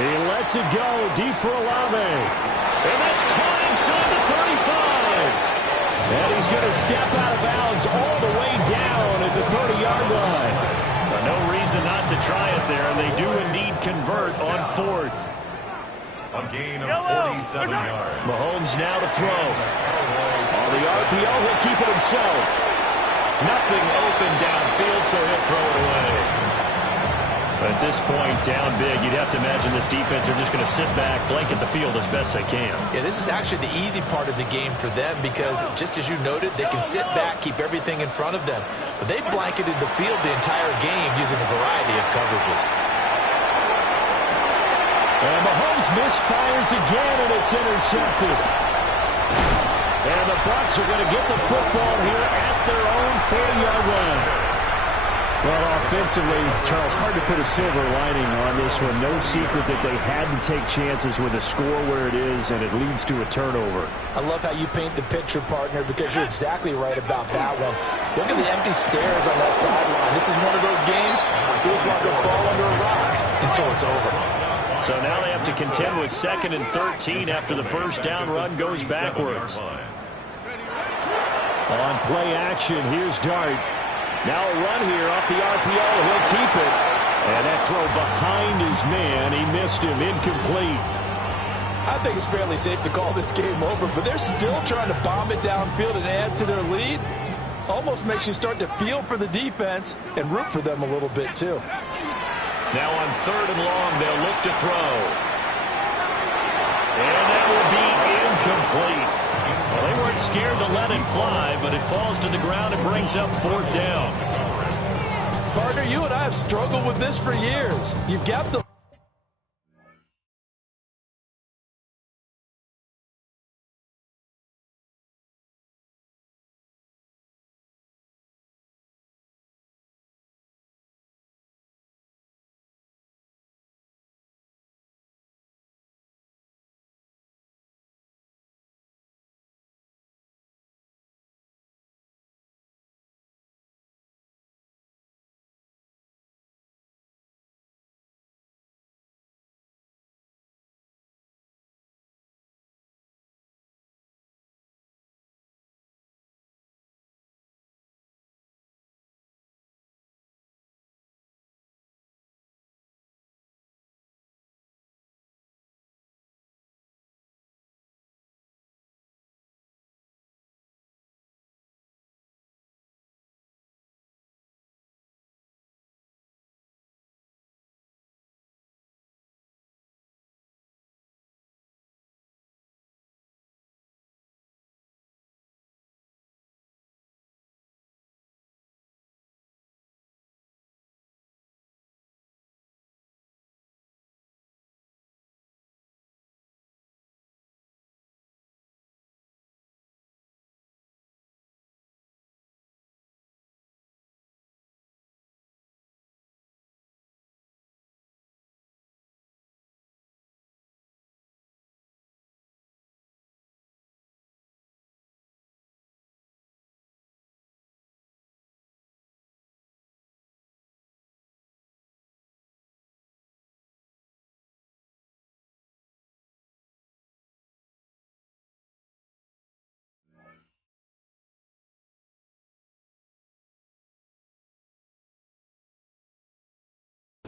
He lets it go deep for Olave. And that's caught inside the 35. And he's going to step out of bounds all the way down at the 30-yard line. No reason not to try it there, and they do indeed convert on fourth. A gain of 47 yards. Mahomes now to throw. On the RPO, he'll keep it himself. Nothing open downfield, so he'll throw it away. At this point, down big, you'd have to imagine this defense are just going to sit back, blanket the field as best they can. Yeah, this is actually the easy part of the game for them because, just as you noted, they can sit back, keep everything in front of them. But they've blanketed the field the entire game using a variety of coverages. And Mahomes misfires again, and it's intercepted. And the Bucs are going to get the football here at their own 40-yard line. Well, offensively, Charles, hard to put a silver lining on this one. No secret that they had to take chances with a score where it is, and it leads to a turnover. I love how you paint the picture, partner, because you're exactly right about that one. Look at the empty stares on that sideline. This is one of those games you just want to fall under a rock until it's over. So now they have to contend with 2nd and 13 after the first down run goes backwards. On play action, here's Dart. Now a run here off the RPO. He'll keep it. And that throw behind his man. He missed him. Incomplete. I think it's fairly safe to call this game over, but they're still trying to bomb it downfield and add to their lead. Almost makes you start to feel for the defense and root for them a little bit, too. Now on 3rd and long, they'll look to throw. And that will be incomplete. Well, they weren't scared to let it fly, but it falls to the ground and brings up 4th down. Partner, you and I have struggled with this for years. You've got the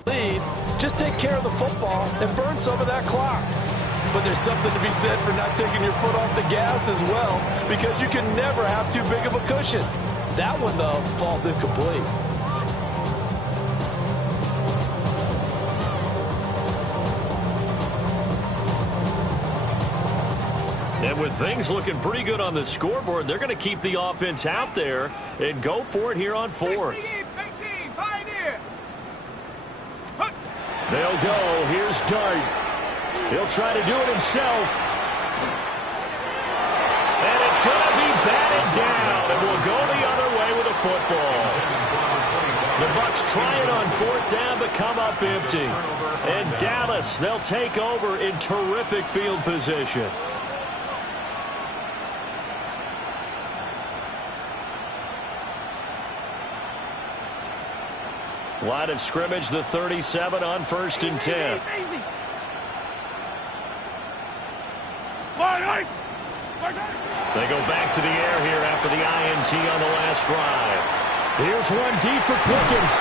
lead, just take care of the football and burn some of that clock. But there's something to be said for not taking your foot off the gas as well, because you can never have too big of a cushion. That one, though, falls incomplete. And with things looking pretty good on the scoreboard, they're going to keep the offense out there and go for it here on 4th. They'll go. Here's Dart. He'll try to do it himself. And it's going to be batted down, and will go the other way with a football. The Bucs try it on 4th down, but come up empty. And Dallas, they'll take over in terrific field position. Line of scrimmage, the 37 on 1st and 10. They go back to the air here after the INT on the last drive. Here's one deep for Pickens.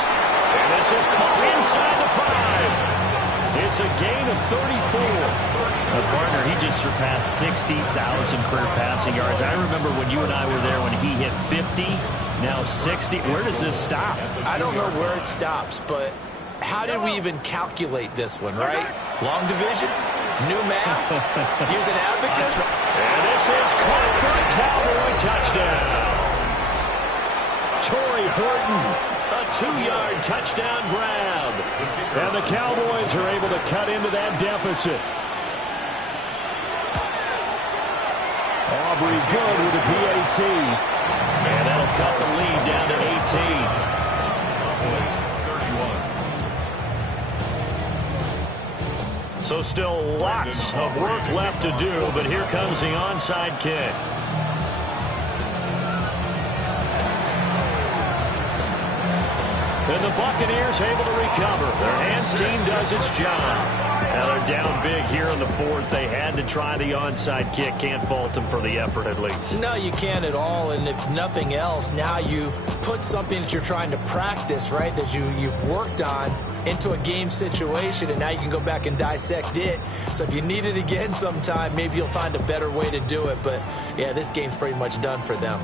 And this is caught inside the 5. It's a gain of 34. Partner, he just surpassed 60,000 career passing yards. I remember when you and I were there when he hit 50, now 60. Where does this stop? I don't know where it stops, but how did we even calculate this one, right? Long division? New math? Use an abacus? And this is caught for a Cowboy touchdown. Torrey Horton, a 2-yard touchdown grab. And the Cowboys are able to cut into that deficit. Aubrey good with a PAT. And that'll cut the lead down to 18. So still lots of work left to do, but here comes the onside kick. And the Buccaneers able to recover. Their hands team does its job. Now they're down big here in the 4th. They had to try the onside kick. Can't fault them for the effort at least. No, you can't at all. And if nothing else, now you've put something that you're trying to practice, right, that you've worked on into a game situation, and now you can go back and dissect it. So if you need it again sometime, maybe you'll find a better way to do it. But, yeah, this game's pretty much done for them.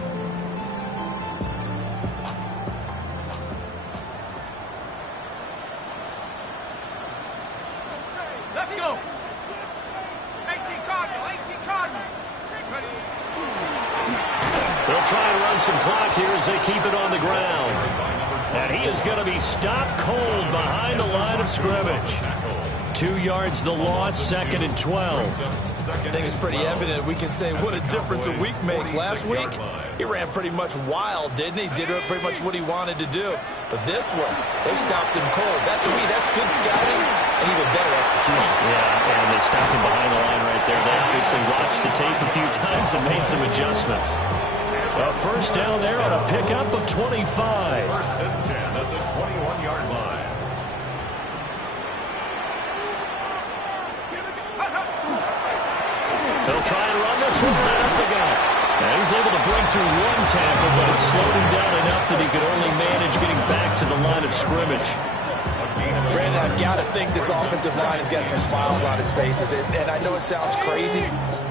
Let's go. 18 Cardinal, 18 Cardinal. Ready? They'll try and run some clock here as they keep it on the ground. And he is going to be stopped cold behind the line of scrimmage. 2 yards the loss, 2nd and 12. I think it's pretty evident. We can say what a difference a week makes. Last week, he ran pretty much wild, didn't he? Did pretty much what he wanted to do. But this one, they stopped him cold. That, to me, that's good scouting and even better execution. Yeah, and they stopped him behind the line right there. They obviously watched the tape a few times and made some adjustments. A 1st down there on a pickup of 25. 1st and 10 at the 21-yard line. They'll try and run this one right up the gut. Now he's able to break through 1 tackle, but it slowed him down enough that he could only manage getting back to the line of scrimmage. Brandon, I've got to think this offensive line has got some smiles on its faces. And I know it sounds crazy,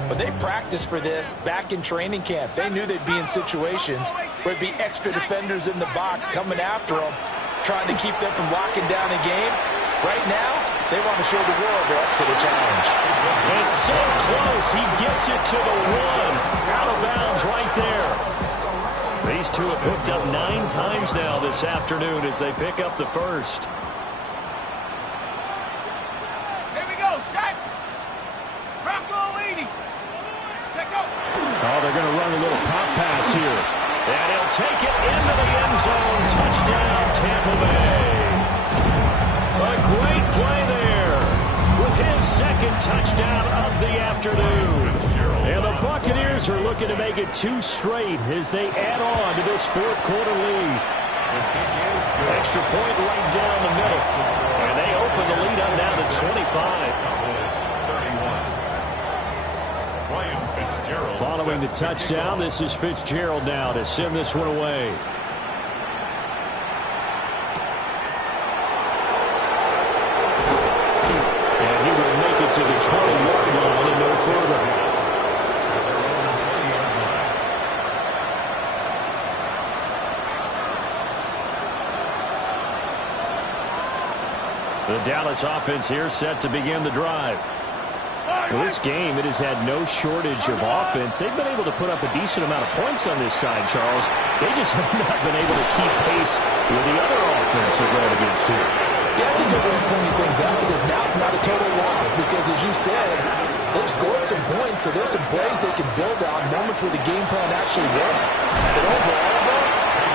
but they practiced for this back in training camp. They knew they'd be in situations where there'd be extra defenders in the box coming after them, trying to keep them from locking down a game. Right now, they want to show the world they're up to the challenge. It's so close. He gets it to the 1. Out of bounds right there. These two have hooked up 9 times now this afternoon as they pick up the 1st. Here we go, set. Bronco leading. Check out. Oh, they're going to run a little pop pass here. And he'll take it into the end zone. Touchdown, Tampa Bay. A great play there with his 2nd touchdown of the afternoon. And the Buccaneers are looking to make it 2 straight as they add on to this 4th quarter lead. Extra point right down the middle. And they open the lead up now to 25. Following the touchdown, this is Fitzgerald now to send this one away. And he will make it to the 20-yard line and no further. The Dallas offense here set to begin the drive. Well, this game, it has had no shortage of offense. They've been able to put up a decent amount of points on this side, Charles. They just have not been able to keep pace with the other offense they're going against here. Yeah, that's a good way of pointing things out because now it's not a total loss because, as you said, they've scored some points, so there's some plays they can build on, moments where the game plan actually worked. But overall, though,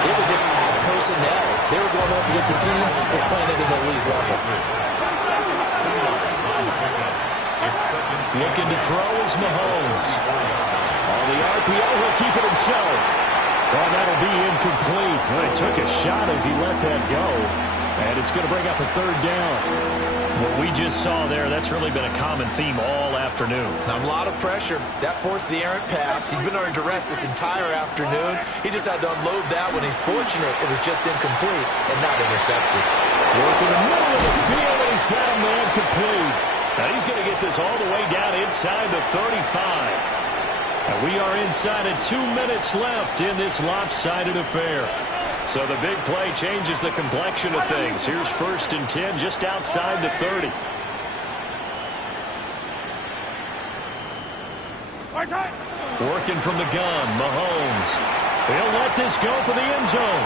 they were just out personnel. They were going up against a team that's playing at an elite level. Looking to throw is Mahomes. On the RPO, he'll keep it himself. Well, that'll be incomplete. Well, he took a shot as he let that go. And it's going to bring up a third down. What we just saw there, that's really been a common theme all afternoon. A lot of pressure. That forced the errant pass. He's been under duress this entire afternoon. He just had to unload that when he's fortunate. It was just incomplete and not intercepted. Working the middle of the field, and he's got a man complete. Now he's going to get this all the way down inside the 35. And we are inside of 2 minutes left in this lopsided affair. So the big play changes the complexion of things. Here's 1st and 10 just outside the 30. Working from the gun, Mahomes. He'll let this go for the end zone.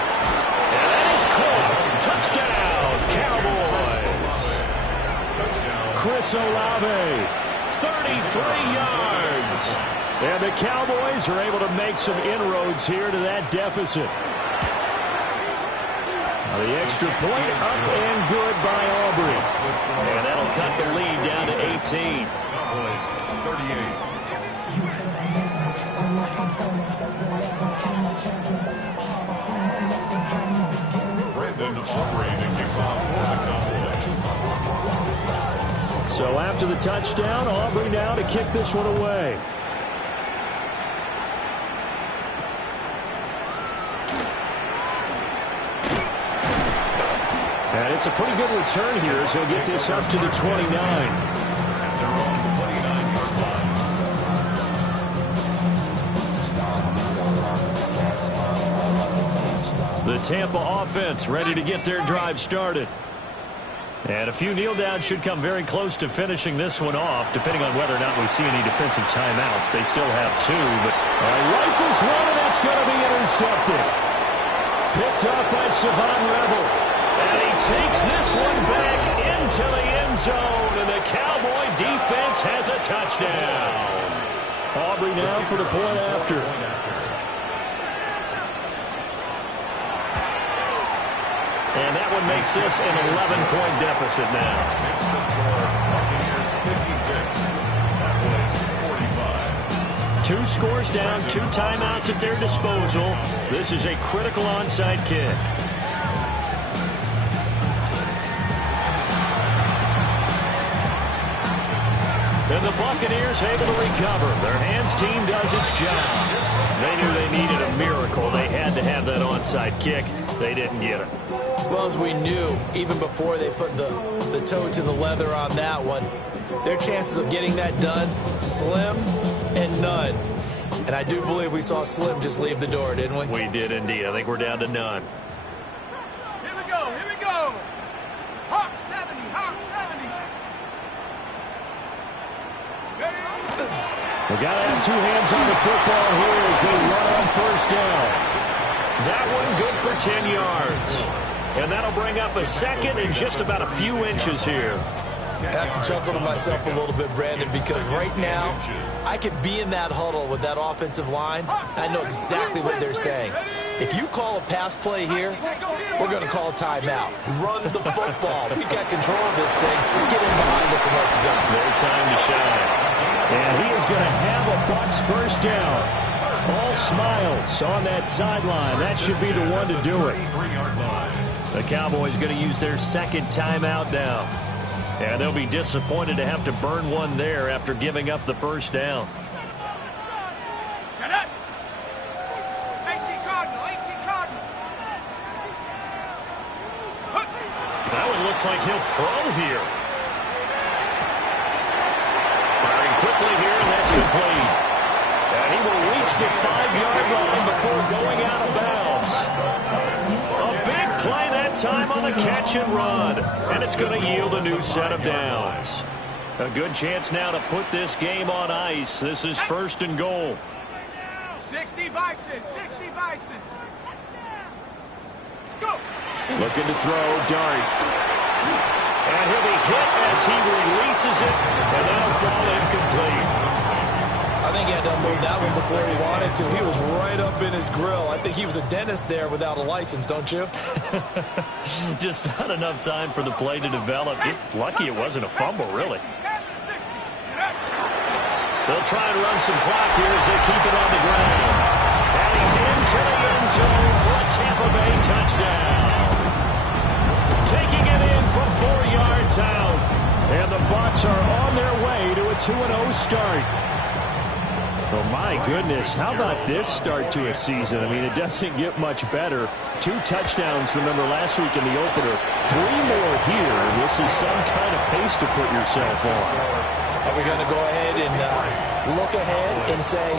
And that is caught. Touchdown, Cowboys. Chris Olave, 33 yards. And the Cowboys are able to make some inroads here to that deficit. The extra point up and good by Aubrey. And that'll cut the lead down to 18. Cowboys, 38. Brandon Aubrey to kick off for the Cowboys. So after the touchdown, Aubrey now to kick this one away. And it's a pretty good return here as he'll get this up to the 29. At their own 29-yard line. The Tampa offense ready to get their drive started. And a few kneel downs should come very close to finishing this one off, depending on whether or not we see any defensive timeouts. They still have 2, but rifles one, and that's going to be intercepted. Picked up by Savon Rebel. And he takes this one back into the end zone, and the Cowboy defense has a touchdown. Aubrey now for the point after. And that one makes this an 11-point deficit now. Makes the score Buccaneers 56, Cowboys 45. 2 scores down, 2 timeouts at their disposal. This is a critical onside kick. And the Buccaneers able to recover. Their hands team does its job. They knew they needed a miracle. They had to have that onside kick. They didn't get it. Well, as we knew, even before they put the toe to the leather on that one, their chances of getting that done, slim and none. And I do believe we saw Slim just leave the door, didn't we? We did indeed. I think we're down to none. Here we go, here we go. Hawk 70, Hawk 70. We got to have 2 hands on the football here as they run on 1st down. That one good for 10 yards. And that'll bring up a 2nd and just about a few inches here. I have to chuckle to myself a little bit, Brandon, because right now I could be in that huddle with that offensive line. I know exactly what they're saying. If you call a pass play here, we're going to call a timeout. Run the football. We've got control of this thing. Get in behind us and let's go. Their time to shine. And he is going to have a Bucs 1st down. All smiles on that sideline. That should be the one to do it. 3-yard line. The Cowboys going to use their 2nd timeout now. And they'll be disappointed to have to burn one there after giving up the 1st down. Shut up. 18 Cardinal, 18 Cardinal. That one looks like he'll throw here. Firing quickly here, and that's complete. And he will reach the 5-yard line before going out of bounds. A big play that time on the catch and run. And it's going to yield a new set of downs. A good chance now to put this game on ice. This is 1st and goal. 60 Bison, 60 Bison. Go. Looking to throw, Dart. And he'll be hit as he releases it, and that'll fall incomplete. I think he had to unload that one before he wanted to. He was right up in his grill. I think he was a dentist there without a license, don't you? Just not enough time for the play to develop. Just lucky it wasn't a fumble, really. They'll try and run some clock here as they keep it on the ground. And he's into the end zone for a Tampa Bay touchdown. Taking it in from 4 yards out. And the Bucs are on their way to a 2-0 start. Oh, my goodness. How about this start to a season? I mean, it doesn't get much better. 2 touchdowns, remember, last week in the opener. 3 more here. This is some kind of pace to put yourself on. Are we going to go ahead and look ahead and say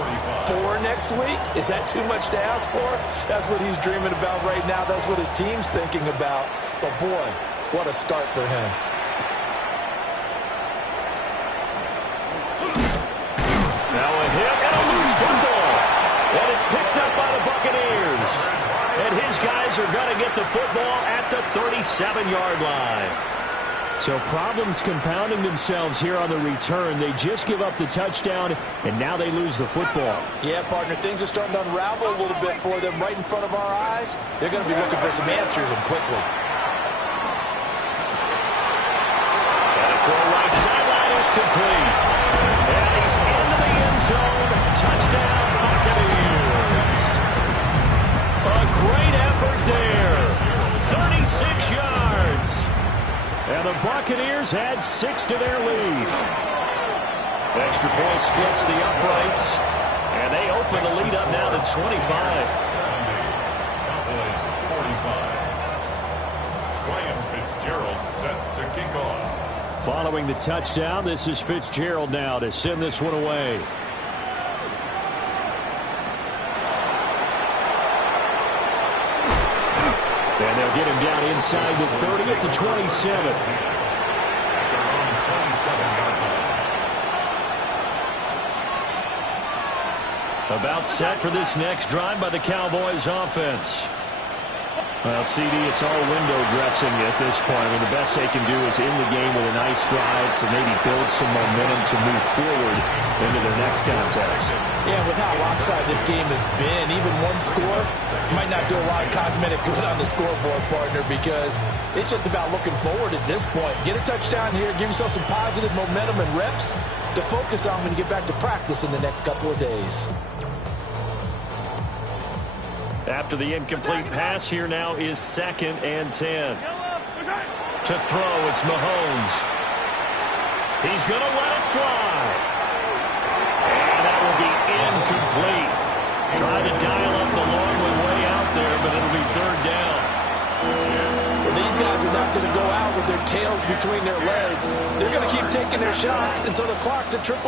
4 next week? Is that too much to ask for? That's what he's dreaming about right now. That's what his team's thinking about. But, boy, what a start for him. Now a hit and a loose football. And it's picked up by the Buccaneers. And his guys are going to get the football at the 37-yard line. So problems compounding themselves here on the return. They just give up the touchdown, and now they lose the football. Yeah, partner, things are starting to unravel a little bit for them right in front of our eyes. They're going to be looking for some answers, and quickly. And a throw right sideline is complete. And he's into the end zone. Touchdown, Buccaneers. A great effort there. 36 yards. And the Buccaneers add 6 to their lead. Extra point splits the uprights. And they open the lead up now to 25. Cowboys 45. Ryan Fitzgerald set to kick off. Following the touchdown, this is Fitzgerald now to send this one away. And they'll get him down inside the 30 at the 27. About set for this next drive by the Cowboys offense. Well, CD, it's all window dressing at this point. I mean, the best they can do is end the game with a nice drive to maybe build some momentum to move forward into their next contest. Yeah, with how lopsided this game has been, even one score might not do a lot of cosmetic good on the scoreboard, partner, because it's just about looking forward at this point. Get a touchdown here, give yourself some positive momentum and reps to focus on when you get back to practice in the next couple of days. After the incomplete pass, here now is 2nd and 10. To throw, it's Mahomes. He's going to let it fly. And that will be incomplete. Trying to dial up the long way out there, but it'll be 3rd down. Well, these guys are not going to go out with their tails between their legs. They're going to keep taking their shots until the clock's at 000.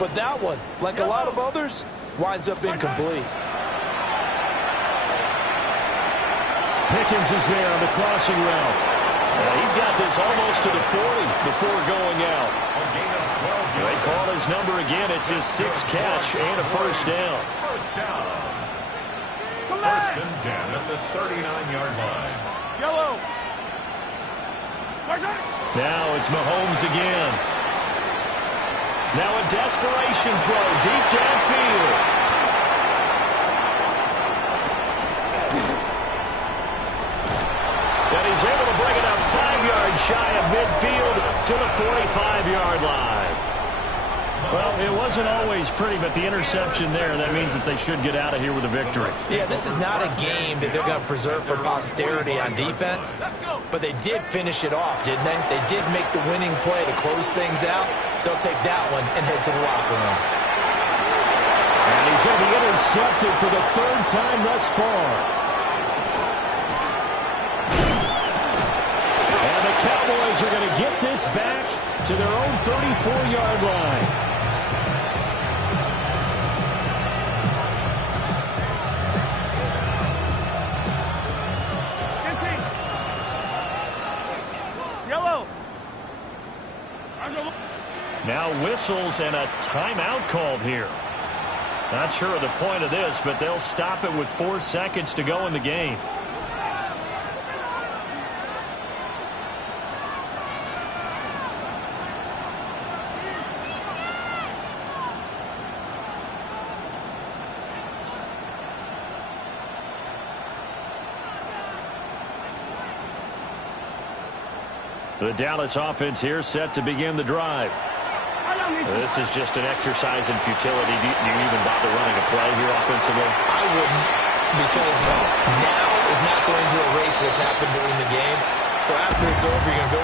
But that one, like a lot of others, winds up incomplete. Pickens is there on the crossing route. He's got this almost to the 40 before going out. They call his number again. It's his 6th catch and a 1st down. First down. 1st and 10 at the 39-yard line. Yellow. Now it's Mahomes again. Now a desperation throw deep downfield. And he's able to bring it up 5 yards shy of midfield to the 45-yard line. Well, it wasn't always pretty, but the interception there, that means that they should get out of here with a victory. Yeah, this is not a game that they're going to preserve for posterity on defense, but they did finish it off, didn't they? They did make the winning play to close things out. They'll take that one and head to the locker room. And he's going to be intercepted for the 3rd time thus far. And the Cowboys are going to get this back to their own 34-yard line. Yellow. Now whistles and a timeout called here. Not sure of the point of this, but they'll stop it with 4 seconds to go in the game. The Dallas offense here set to begin the drive. This is just an exercise in futility. Do you even bother running a play here offensively? I wouldn't, because now is not going to erase what's happened during the game. So after it's over, you're going to go